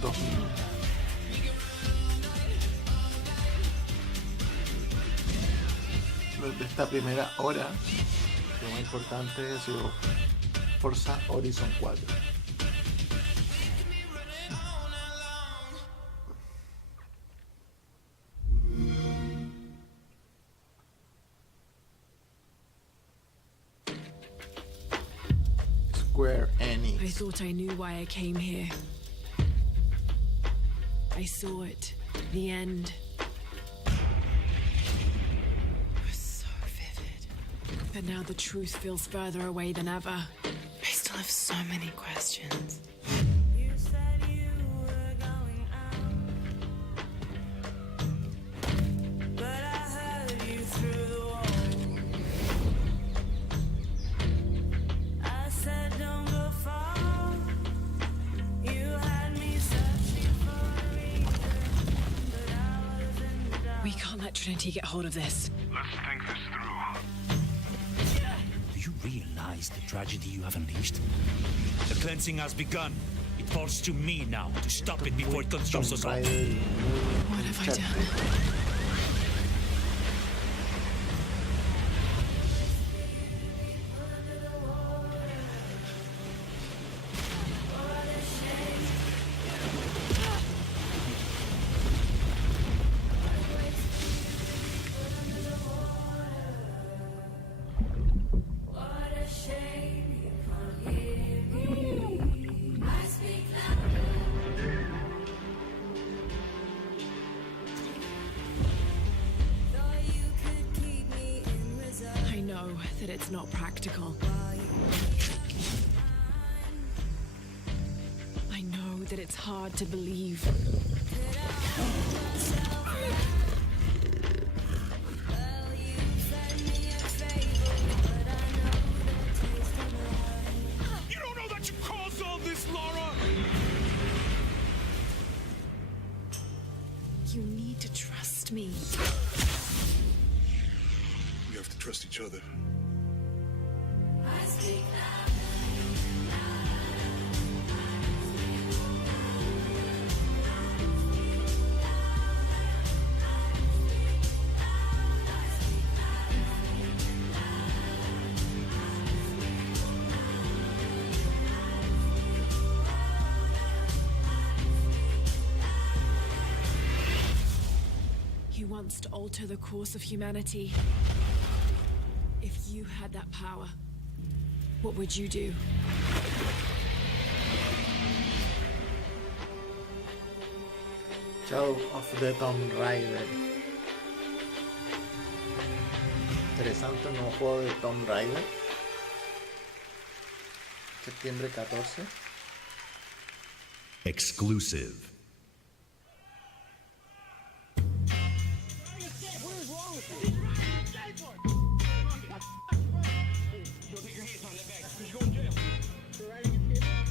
2 minutos. De esta primera hora, lo más importante ha sido Forza Horizon 4. Square Enix. I thought I knew why I came here. I saw it. The end. It was so vivid. But now the truth feels further away than ever. I still have so many questions. You said you were going out, but I heard you through the wall. I said don't go far. You had me searching for a reason, but I was in the dark. We can't let Trinity get hold of this. Let's think this through. Do you realize the tragedy you have unleashed? The cleansing has begun. It falls to me now to stop it before it consumes us all. What have I done? What a shame you can't hear me. I speak louder. Thought you could keep me in reserve. I know that it's not practical. I know that it's hard to believe. Well, you fed me a fable, but I know the taste of life. You need to trust me. We have to trust each other. He wants to alter the course of humanity. If you had that power, what would you do? Shadow of the Tomb Raider. Interesante el nuevo juego de Tomb Raider. Septiembre 14. Exclusive.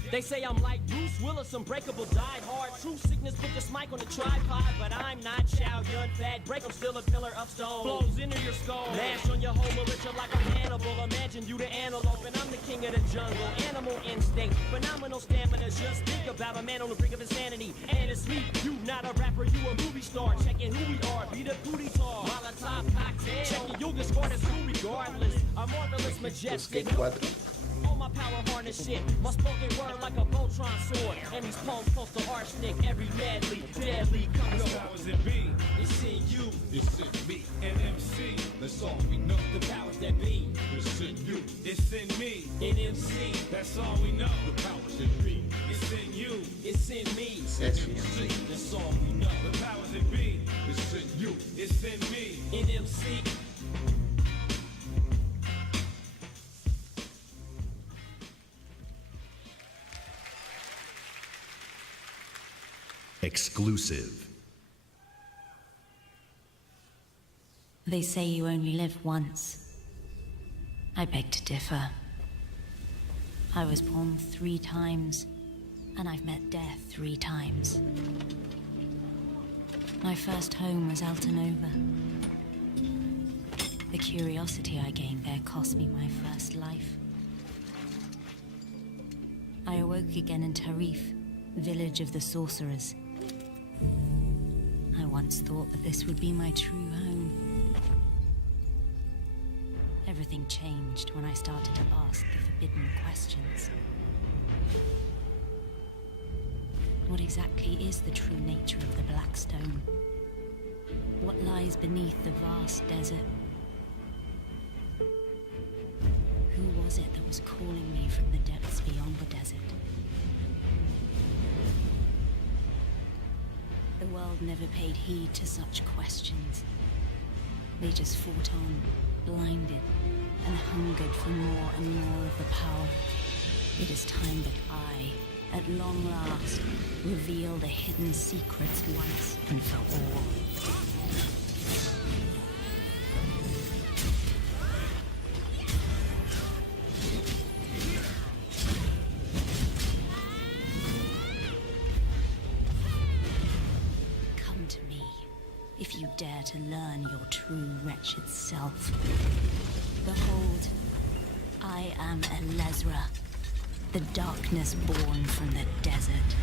They say I'm like Bruce Willis, unbreakable, died hard. True sickness, put this mic on the tripod. But I'm not Chow Yun Fat. Break, I'm still a pillar of stone. Flows into your skull. Mash on your whole militia like I'm Hannibal. Imagine you the antelope and I'm the king of the jungle. Animal instinct, phenomenal stamina. Just think about a man on the brink of insanity. And it's me, you not a rapper, you a movie star. Checking who we are, be the booty tar. Molotov cocktail. Checking you'll get scored as who regardless. A marvelous, majestic. All my power harness shit. My spoken word like a Voltron sword. And these poems close to arsenic. Every madly, deadly comes the powers that be. It's in you, it's in me. And MC, that's all we know. The powers that be. It's in you, it's in me. In MC, that's all we know. The powers that be. It's in you, it's in me. In MC, that's all we know. The powers that be. It's in you, it's in me. In MC. Exclusive. They say you only live once. I beg to differ. I was born 3 times, and I've met death 3 times. My first home was Altanova. The curiosity I gained there cost me my first life. I awoke again in Tarif, village of the sorcerers. I once thought that this would be my true home. Everything changed when I started to ask the forbidden questions. What exactly is the true nature of the Black Stone? What lies beneath the vast desert? Who was it that was calling me from the depths beyond the desert? The world never paid heed to such questions. They just fought on, blinded, and hungered for more and more of the power. It is time that I, at long last, reveal the hidden secrets once and for all. If you dare to learn your true wretched self. Behold, I am Elezra, the darkness born from the desert.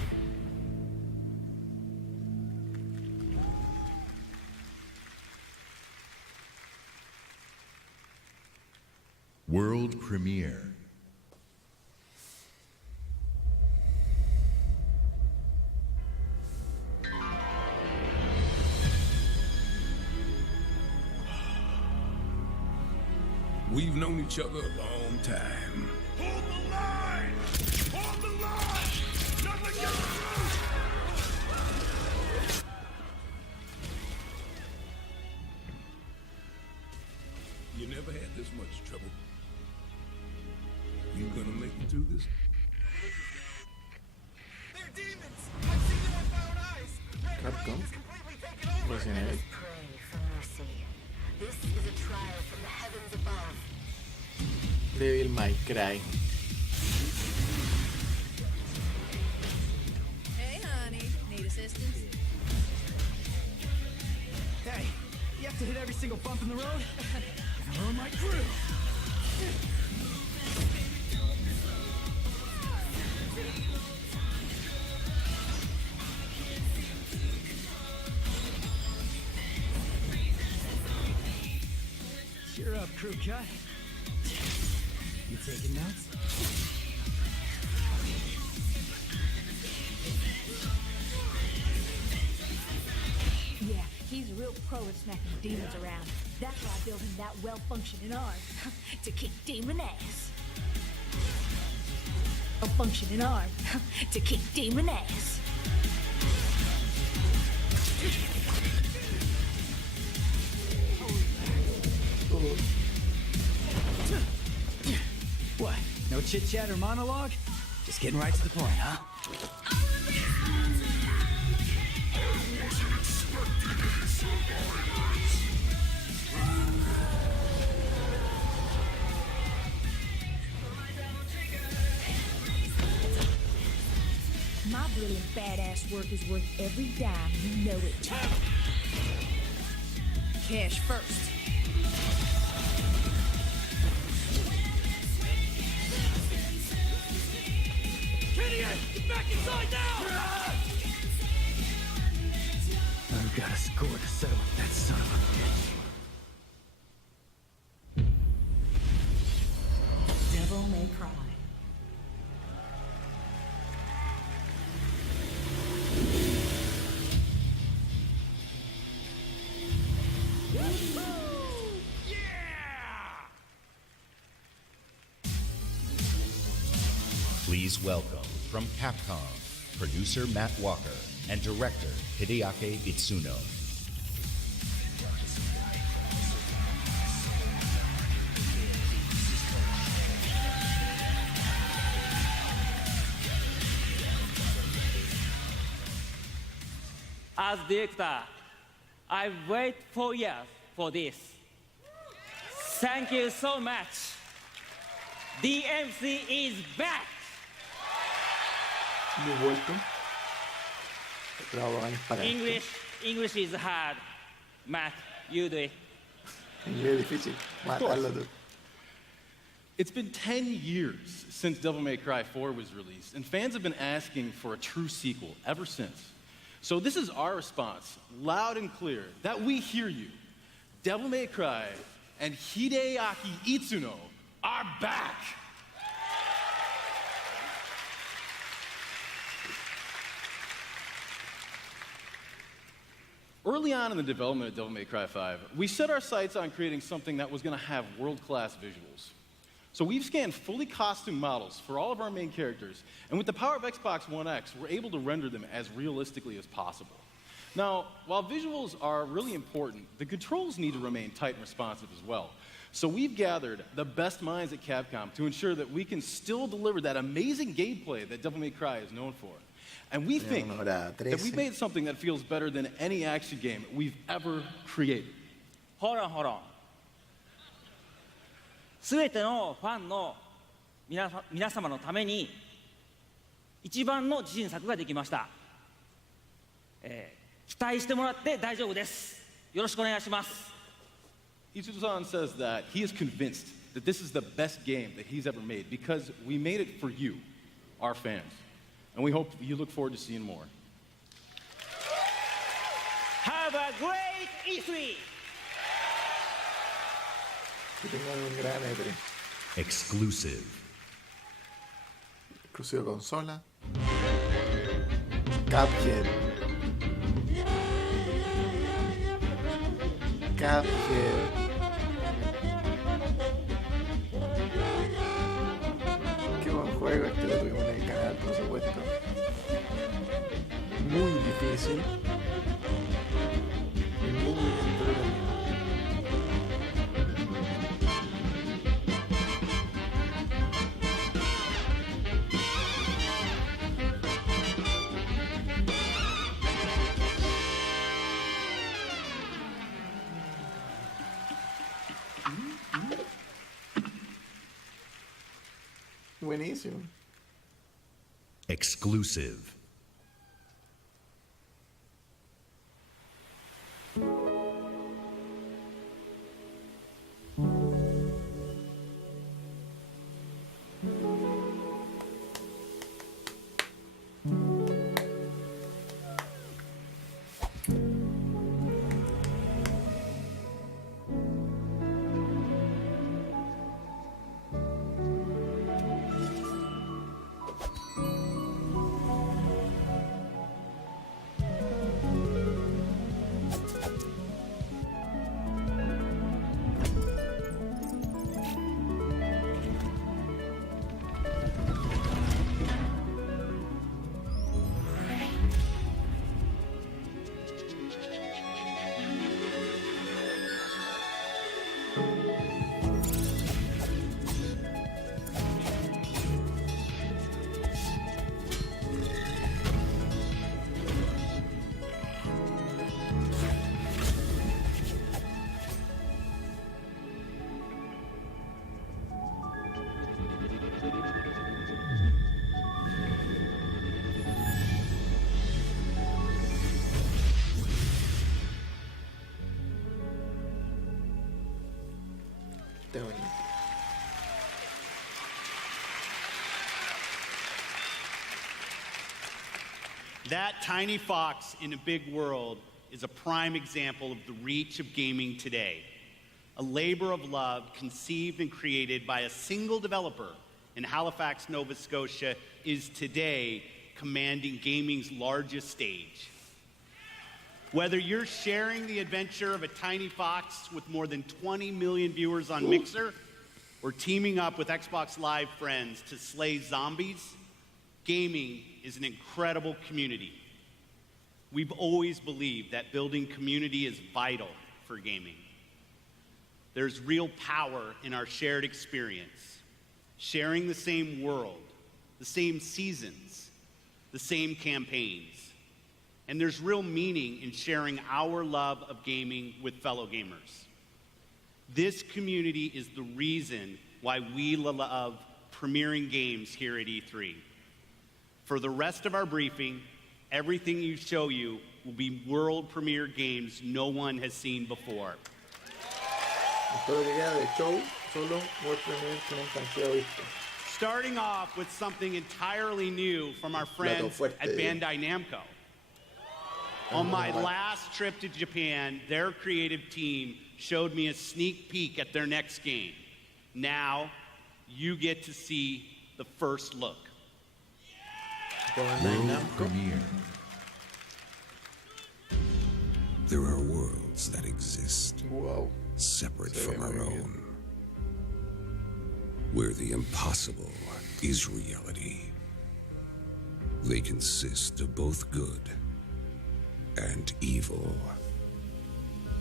World premiere. We've known each other a long time. Hold the line! Hold the line! Nothing gets through! You never had this much trouble. You gonna make it through this? They're demons! I've seen them with my own eyes! Capcom. Resident Evil. Pray for mercy. This is a trial from the heavens above. Devil May Cry. Hey, honey. Need assistance? have to hit every single bump in the road? Gonna ruin my grill. Cheer up, crew cut. You taking notes? Yeah, he's a real pro at smacking demons around. That's why I built him that well-functioning arm. To kick demon ass. Well-functioning arm. To kick demon ass. What? No chit-chat or monologue? Just getting right to the point, huh? My brilliant badass work is worth every dime, you know it. Cash first. Gideon, get back inside now! I've got a score to settle with that son of a bitch. Devil May Cry. Please welcome from Capcom, producer Matt Walker and director Hideaki Itsuno. As director, I wait 4 years for this. Thank you so much. DMC is back. Muy vuelto. Bravo, años para English is hard. Matt, you do it. Inglés es difícil. Matarlo tú. It's been 10 years since Devil May Cry 4 was released, and fans have been asking for a true sequel ever since. So this is our response, loud and clear, that we hear you. Devil May Cry and Hideaki Itsuno are back! Early on in the development of Devil May Cry 5, we set our sights on creating something that was going to have world-class visuals. So we've scanned fully costumed models for all of our main characters, and with the power of Xbox One X, we're able to render them as realistically as possible. Now, while visuals are really important, the controls need to remain tight and responsive as well. So we've gathered the best minds at Capcom to ensure that we can still deliver that amazing gameplay that Devil May Cry is known for. And we think that we've made something that feels better than any action game we've ever created. Hold on. すべてのファンの皆様のために一番の自信作ができました。期待してもらって大丈夫です。よろしくお願いします。Itsuno-san says that he is convinced that this is the best game that he's ever made because we made it for you, our fans. And we hope you look forward to seeing more. Have a great E3! Que tengan un gran E3. Exclusive. Exclusivo consola. Cuphead. Qué buen juego, este lo tuvimos en el canal, por supuesto. Muy difícil. Muy entretenido. Buenísimo. Exclusive. coño. That tiny fox in a big world is a prime example of the reach of gaming today. A labor of love conceived and created by a single developer in Halifax, Nova Scotia, is today commanding gaming's largest stage. Whether you're sharing the adventure of a tiny fox with more than 20 million viewers on Mixer, or teaming up with Xbox Live friends to slay zombies, gaming is an incredible community. We've always believed that building community is vital for gaming. There's real power in our shared experience, sharing the same world, the same seasons, the same campaigns. And there's real meaning in sharing our love of gaming with fellow gamers. This community is the reason why we love premiering games here at E3. For the rest of our briefing, everything you show you will be world premiere games no one has seen before. Starting off with something entirely new from our friends at Bandai Namco. On my last trip to Japan, their creative team showed me a sneak peek at their next game. Now, you get to see the first look. World premiere. There are worlds that exist, separate from our own, where the impossible is reality. They consist of both good and evil.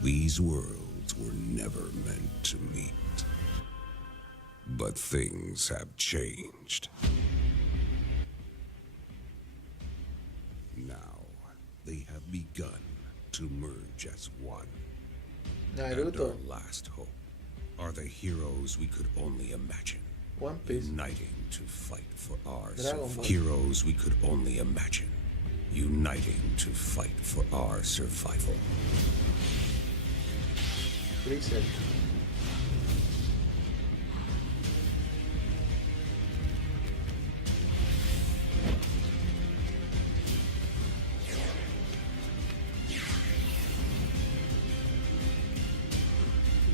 These worlds were never meant to meet. But things have changed. Now, they have begun to merge as one. And our last hope are the heroes we could only imagine. One Piece. Uniting to fight for our Dragon Ball. heroes we could only imagine. Uniting to fight for our survival. Freezer.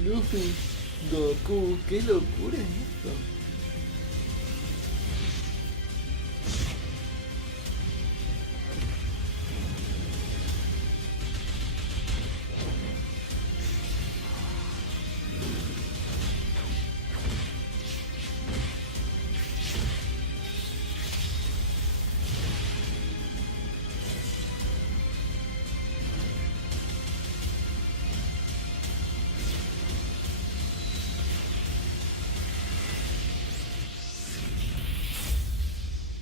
Luffy, Goku, qué locura es esto.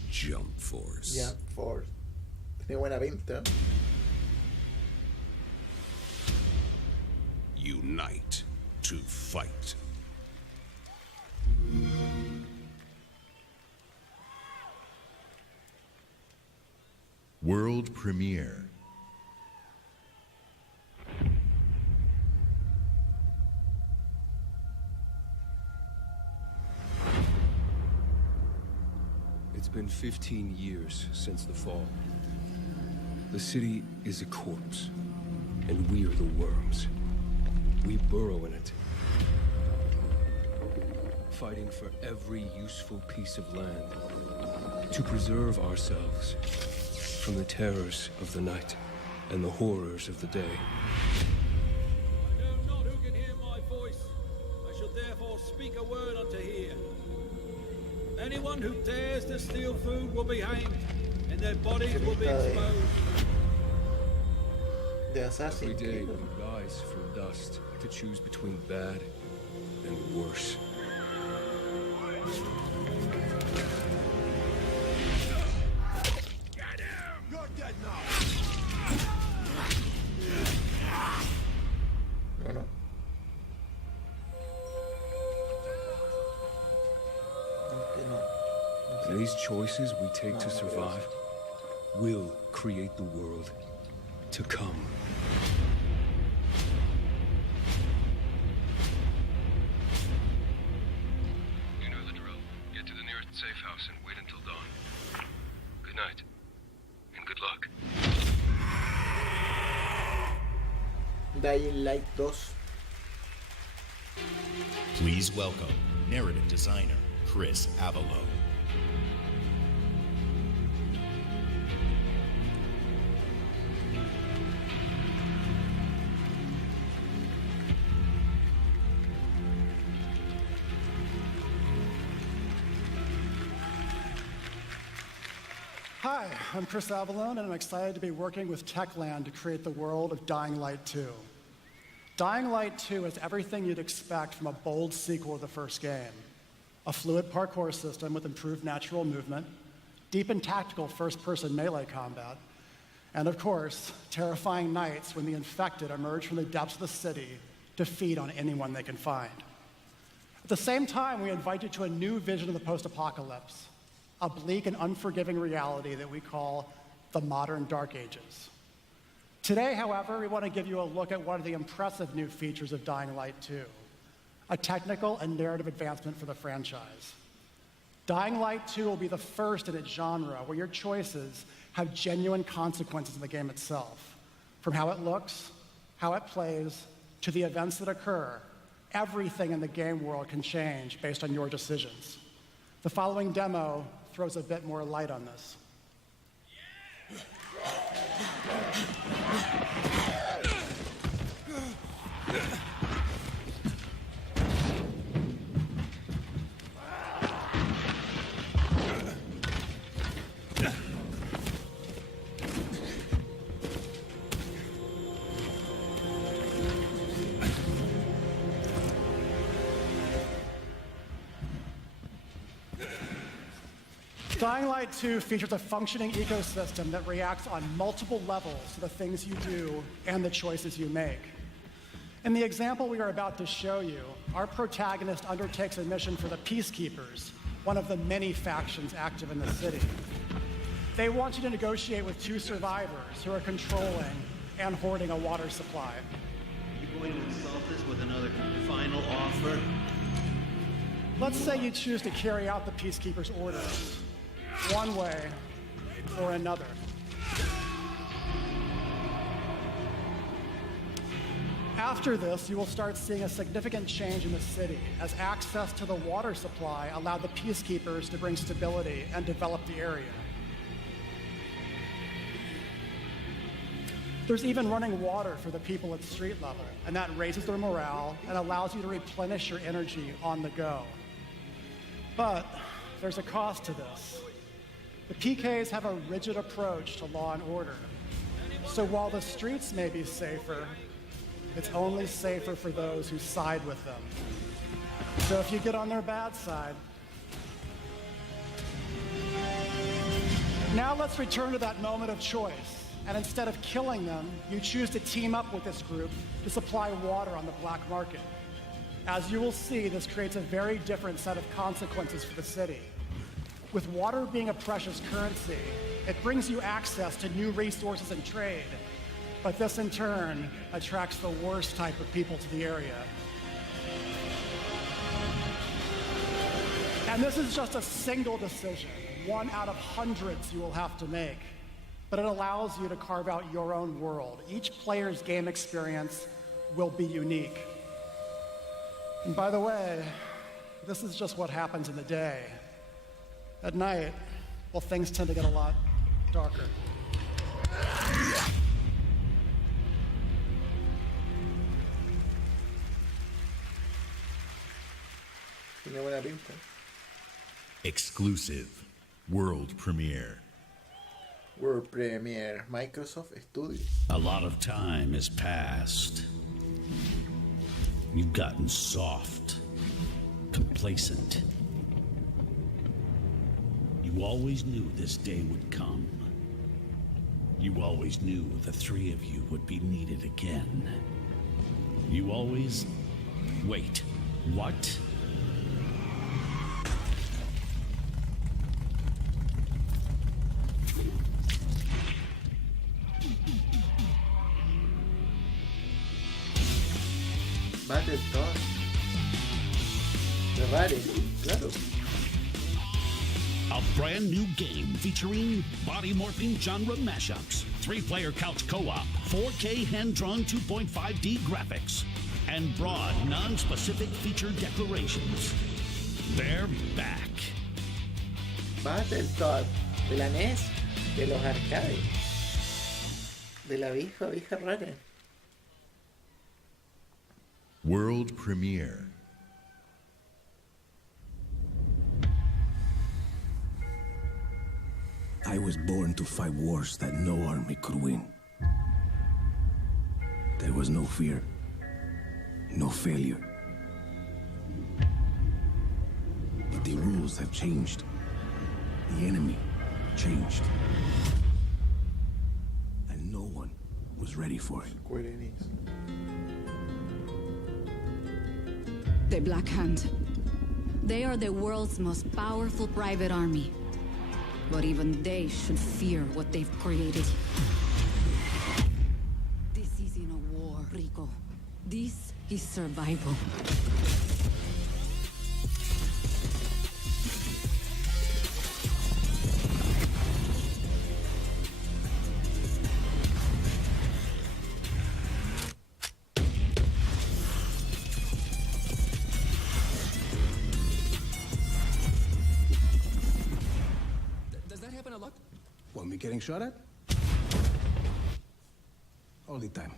Jump Force. Jump Force. Tiene buena pinta. Unite to fight. World premiere. It's been 15 years since the fall. The city is a corpse, and we are the worms. We burrow in it, fighting for every useful piece of land to preserve ourselves from the terrors of the night and the horrors of the day. I know not who can hear my voice. I shall therefore speak a word unto here. Anyone who dares to steal food will be hanged, and their bodies will be exposed. Every day we rise from dust to choose between bad and worse. Get him! You're dead now! No. These choices we take to survive will create the world to come. Dying Light 2. Please welcome narrative designer Chris Avalo. Hi, I'm Chris Avalone, and I'm excited to be working with Techland to create the world of Dying Light 2. Dying Light 2 is everything you'd expect from a bold sequel to the first game. A fluid parkour system with improved natural movement, deep and tactical first-person melee combat, and of course, terrifying nights when the infected emerge from the depths of the city to feed on anyone they can find. At the same time, we invite you to a new vision of the post-apocalypse, a bleak and unforgiving reality that we call the modern Dark Ages. Today, however, we want to give you a look at one of the impressive new features of Dying Light 2, a technical and narrative advancement for the franchise. Dying Light 2 will be the first in its genre where your choices have genuine consequences in the game itself. From how it looks, how it plays, to the events that occur, everything in the game world can change based on your decisions. The following demo throws a bit more light on this. Dying Light 2 features a functioning ecosystem that reacts on multiple levels to the things you do and the choices you make. In the example we are about to show you, our protagonist undertakes a mission for the Peacekeepers, one of the many factions active in the city. They want you to negotiate with two survivors who are controlling and hoarding a water supply. Are you going to insult us with another final offer? Let's say you choose to carry out the Peacekeepers' orders, one way or another. After this, you will start seeing a significant change in the city as access to the water supply allowed the Peacekeepers to bring stability and develop the area. There's even running water for the people at street level, and that raises their morale and allows you to replenish your energy on the go. But there's a cost to this. The PKs have a rigid approach to law and order. So while the streets may be safer, it's only safer for those who side with them. So if you get on their bad side. Now let's return to that moment of choice. And instead of killing them, you choose to team up with this group to supply water on the black market. As you will see, this creates a very different set of consequences for the city. With water being a precious currency, it brings you access to new resources and trade, but this in turn attracts the worst type of people to the area. And this is just a single decision, one out of hundreds you will have to make, but it allows you to carve out your own world. Each player's game experience will be unique. And by the way, this is just what happens in the day. At night, well, things tend to get a lot darker. Tiene buena pinta. Exclusive world premiere. World premiere, Microsoft Studios. A lot of time has passed. You've gotten soft, complacent. You always knew this day would come. You always knew the three of you would be needed again. You always... Wait, what? Battletoads. Ferrari, claro. A brand new game featuring body morphing genre mashups, 3-player couch co-op, 4K hand-drawn 2.5D graphics, and broad, non-specific feature declarations. They're back. Battletoads, de la NES, de los arcades, de la vieja rara. World premiere. I was born to fight wars that no army could win. There was no fear, no failure. But the rules have changed. The enemy changed. And no one was ready for it. The Black Hand. They are the world's most powerful private army. But even they should fear what they've created. This isn't a war, Rico. This is survival. Want me getting shot at? All the time.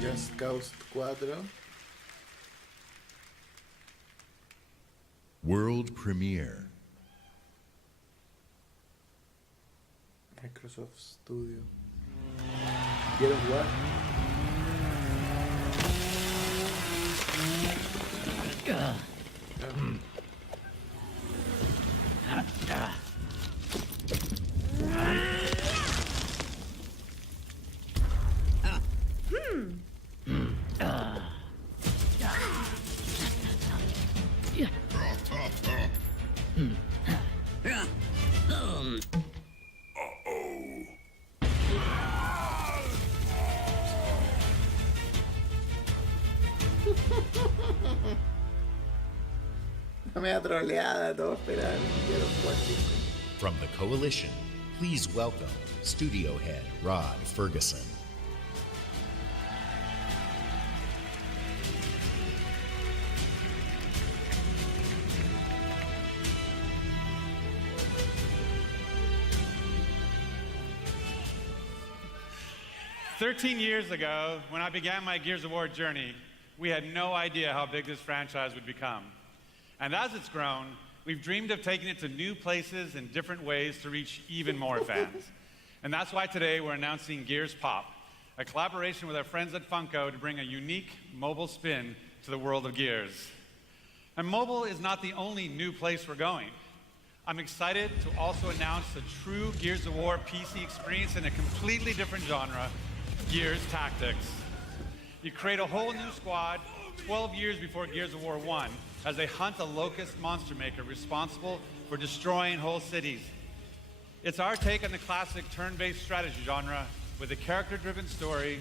Just Cause 4. World premiere. Microsoft Studio. ¿Quieres jugar? No me da troleada, todo esperar. Quiero jugar, chico. From the Coalition, please welcome Studio Head Rod Ferguson. Years ago, when I began my Gears of War journey, we had no idea how big this franchise would become. And as it's grown, we've dreamed of taking it to new places in different ways to reach even more fans. And that's why today we're announcing Gears Pop, a collaboration with our friends at Funko to bring a unique mobile spin to the world of Gears. And mobile is not the only new place we're going. I'm excited to also announce a true Gears of War PC experience in a completely different genre, Gears Tactics. You create a whole new squad 12 years before Gears of War 1 as they hunt a locust monster maker responsible for destroying whole cities. It's our take on the classic turn-based strategy genre with a character-driven story,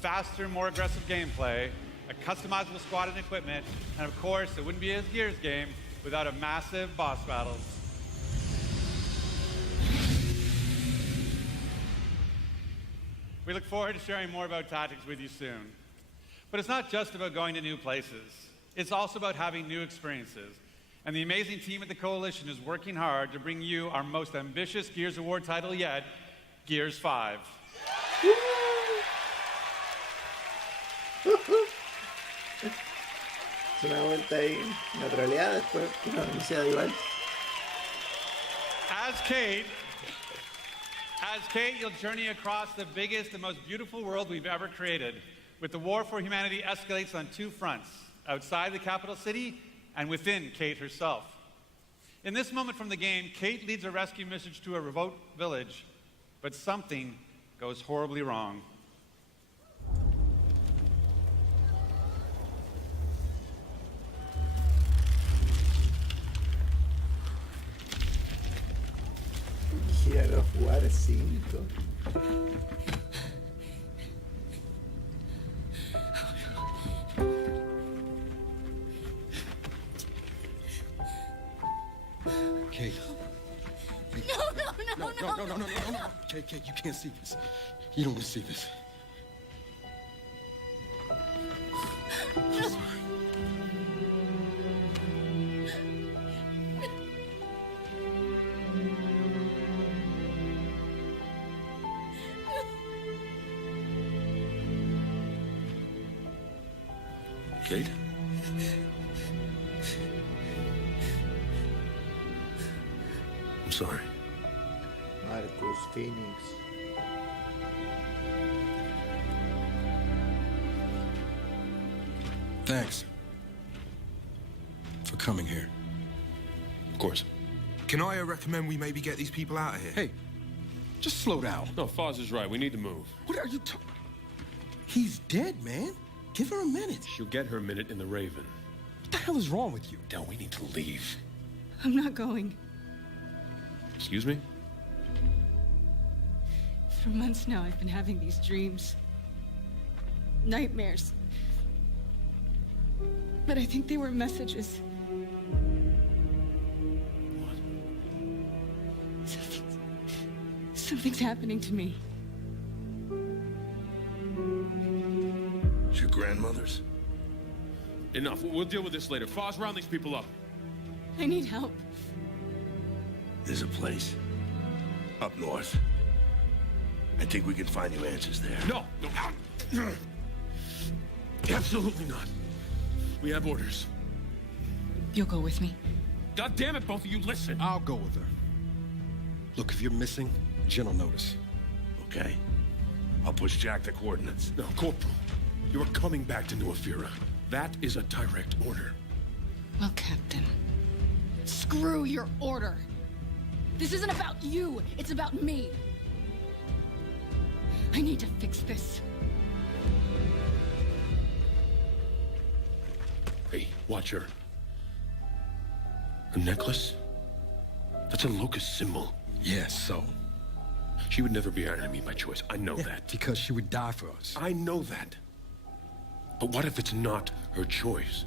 faster, more aggressive gameplay, a customizable squad and equipment, and of course, it wouldn't be a Gears game without a massive boss battle. We look forward to sharing more about Tactics with you soon. But it's not just about going to new places. It's also about having new experiences. And the amazing team at the Coalition is working hard to bring you our most ambitious Gears of War title yet, Gears 5. Es una vuelta ahí, una troleada, después una iniciada igual. As Kate, you'll journey across the biggest and most beautiful world we've ever created, with the war for humanity escalates on two fronts, outside the capital city and within Kate herself. In this moment from the game, Kate leads a rescue mission to a remote village, but something goes horribly wrong. Quiero jugar 5. Kate. No. No. Kate, you can't see this. You don't want to see this. I'm sorry. Kate? I'm sorry. Marcus Phoenix. Thanks for coming here. Of course. Can I recommend we maybe get these people out of here? Hey, just slow down. No, Foz is right. We need to move. What are you talking? He's dead, man. Give her a minute. She'll get her minute in the Raven. What the hell is wrong with you? Del, we need to leave. I'm not going. Excuse me? For months now, I've been having these dreams. Nightmares. But I think they were messages. Something's happening to me. It's your grandmother's? Enough. We'll deal with this later. Foz, round these people up. I need help. There's a place up north. I think we can find you answers there. No. Absolutely not. We have orders. You'll go with me. God damn it, both of you, listen. I'll go with her. Look, if you're missing, Jen will notice. Okay. I'll push Jack the coordinates. No, Corporal. You are coming back to New Afira. That is a direct order. Well, Captain, screw your order. This isn't about you. It's about me. I need to fix this. Hey, watch her. A necklace? That's a locust symbol. Yeah, so? She would never be our enemy by choice. I know that. Because she would die for us. I know that. But what if it's not her choice?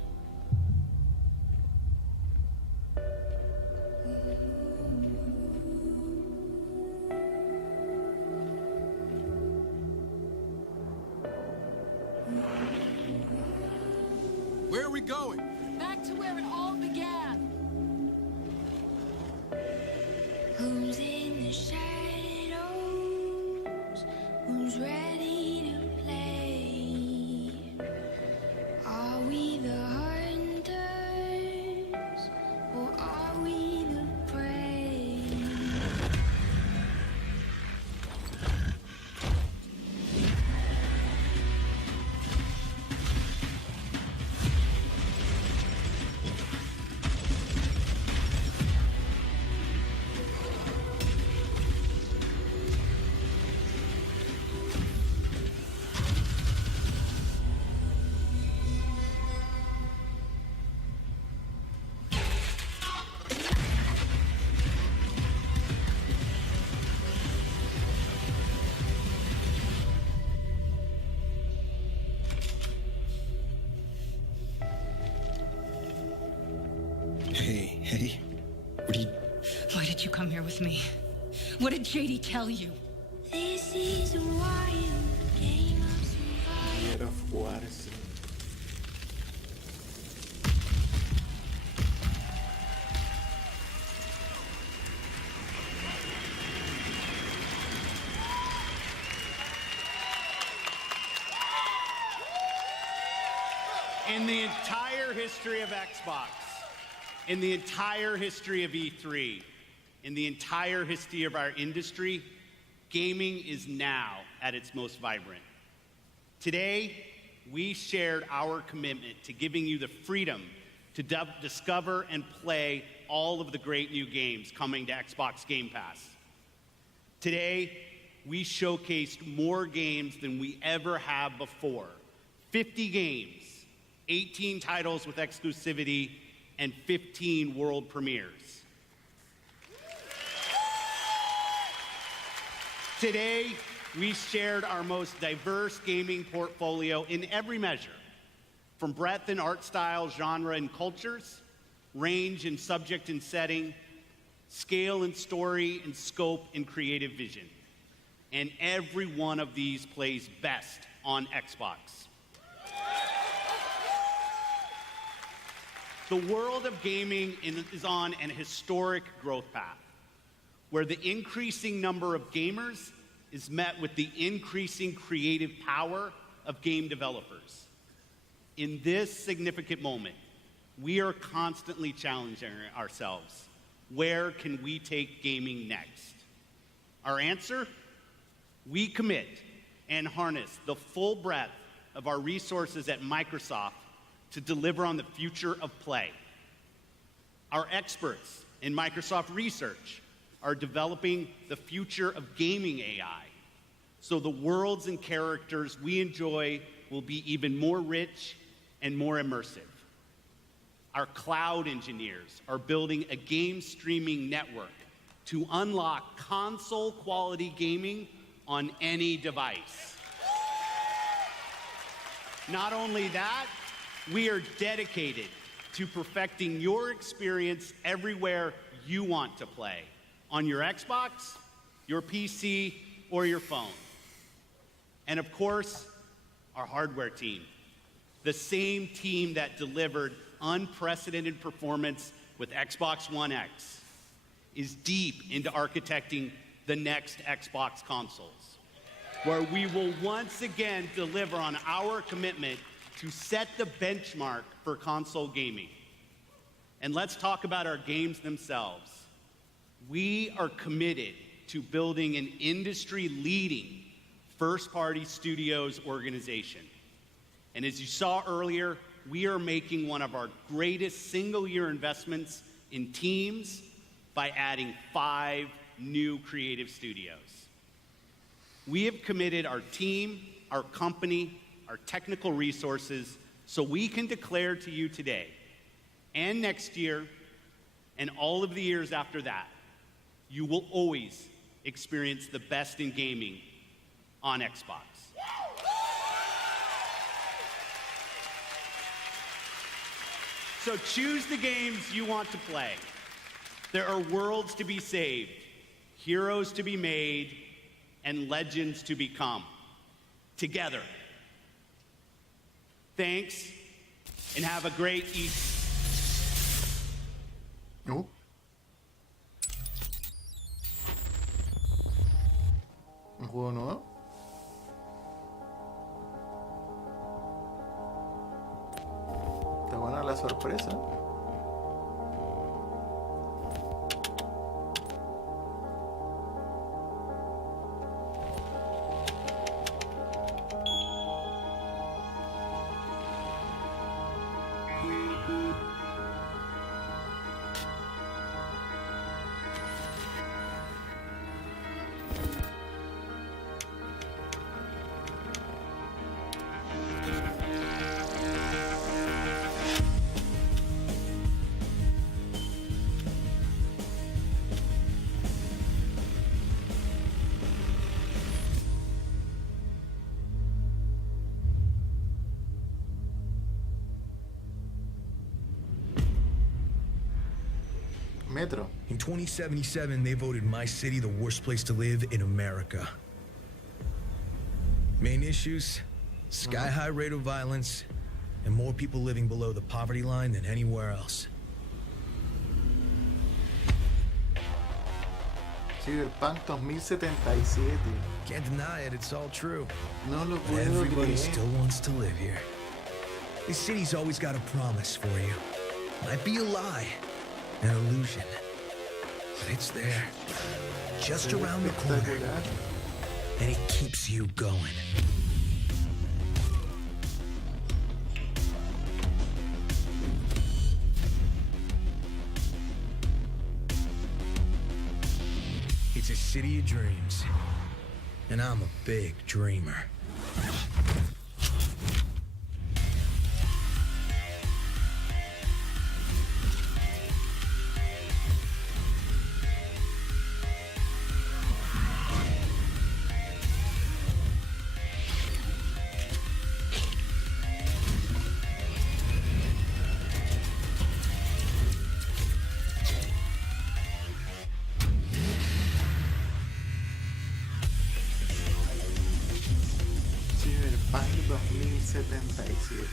Where are we going? Back to where it all began. Who's in the shadows? Who's ready to play? Are we the hunters or are we the prey? Hey, what are you... Why did you come here with me? What did JD tell you? This is a wild game of survival. Quiero jugar 5. In the entire history of Xbox, in the entire history of E3, in the entire history of our industry, gaming is now at its most vibrant. Today, we shared our commitment to giving you the freedom to discover and play all of the great new games coming to Xbox Game Pass. Today, we showcased more games than we ever have before. 50 games, 18 titles with exclusivity, and 15 world premieres. Today, we shared our most diverse gaming portfolio in every measure, from breadth in art style, genre, and cultures, range in subject and setting, scale and story, and scope and creative vision. And every one of these plays best on Xbox. The world of gaming is on an historic growth path, where the increasing number of gamers is met with the increasing creative power of game developers. In this significant moment, we are constantly challenging ourselves. Where can we take gaming next? Our answer? We commit and harness the full breadth of our resources at Microsoft to deliver on the future of play. Our experts in Microsoft Research are developing the future of gaming AI, so the worlds and characters we enjoy will be even more rich and more immersive. Our cloud engineers are building a game streaming network to unlock console-quality gaming on any device. Not only that, we are dedicated to perfecting your experience everywhere you want to play, on your Xbox, your PC, or your phone. And of course, our hardware team, the same team that delivered unprecedented performance with Xbox One X, is deep into architecting the next Xbox consoles, where we will once again deliver on our commitment to set the benchmark for console gaming. And let's talk about our games themselves. We are committed to building an industry-leading first-party studios organization. And as you saw earlier, we are making one of our greatest single-year investments in teams by adding 5 new creative studios. We have committed our team, our company, our technical resources, so we can declare to you today and next year and all of the years after that, you will always experience the best in gaming on Xbox. So choose the games you want to play. There are worlds to be saved, heroes to be made, and legends to become. Together. Thanks, and have a great Easter. No. ¿Un juego nuevo? Está buena la sorpresa. Metro. In 2077, they voted my city the worst place to live in America. Main issues, sky-high rate of violence, and more people living below the poverty line than anywhere else. Cyberpunk 2077. Can't deny it, it's all true. No lo puedo Everybody creer. still wants to live here. This city's always got a promise for you. Might be a lie, an illusion, but it's there, just around the corner, and it keeps you going. It's a city of dreams, And I'm a big dreamer. Cyberpunk 2077.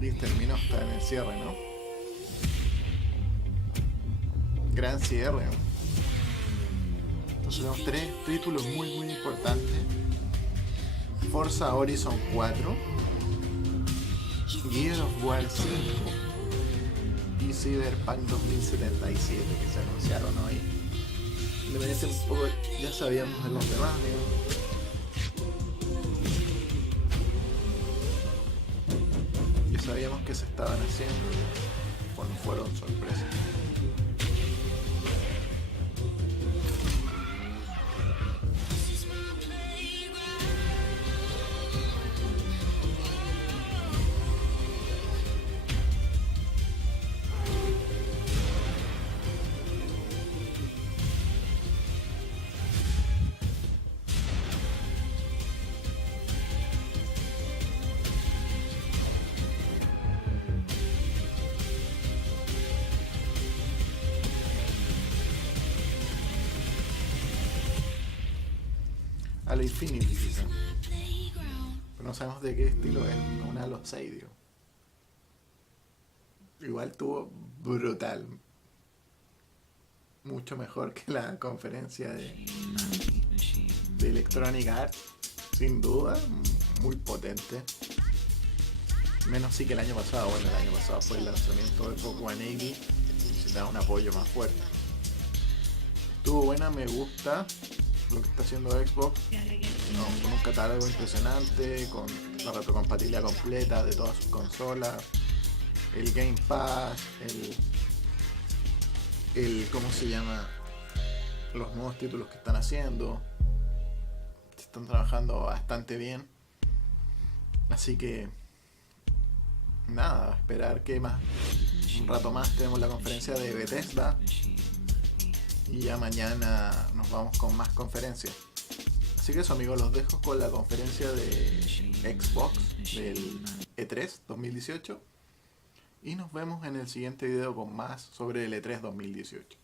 Y terminó hasta en el cierre, ¿no? Gran cierre. Entonces tenemos 3 títulos muy importantes. Forza Horizon 4, Gears of War 5 y Cyberpunk 2077 que se anunciaron hoy. Independientemente un poco, ya sabíamos de los demás, ¿no? Sabíamos que se estaban haciendo, bueno, fueron sorpresas. A lo Infinity quizá. Pero no sabemos de qué estilo es, una Halo 6, digo. Igual estuvo brutal. Mucho mejor que la conferencia de Electronic Arts, sin duda, muy potente. Menos sí que el año pasado. Bueno, el año pasado fue el lanzamiento de Xbox One X, necesitaba un apoyo más fuerte. Estuvo buena, me gusta lo que está haciendo Xbox, no, con un catálogo impresionante, con la retrocompatibilidad completa de todas sus consolas, el Game Pass, ¿cómo se llama? Los nuevos títulos que están haciendo, están trabajando bastante bien, así que nada, esperar que más, un rato más tenemos la conferencia de Bethesda. Y ya mañana nos vamos con más conferencias. Así que eso, amigos, los dejo con la conferencia de Xbox del E3 2018. Y nos vemos en el siguiente video con más sobre el E3 2018.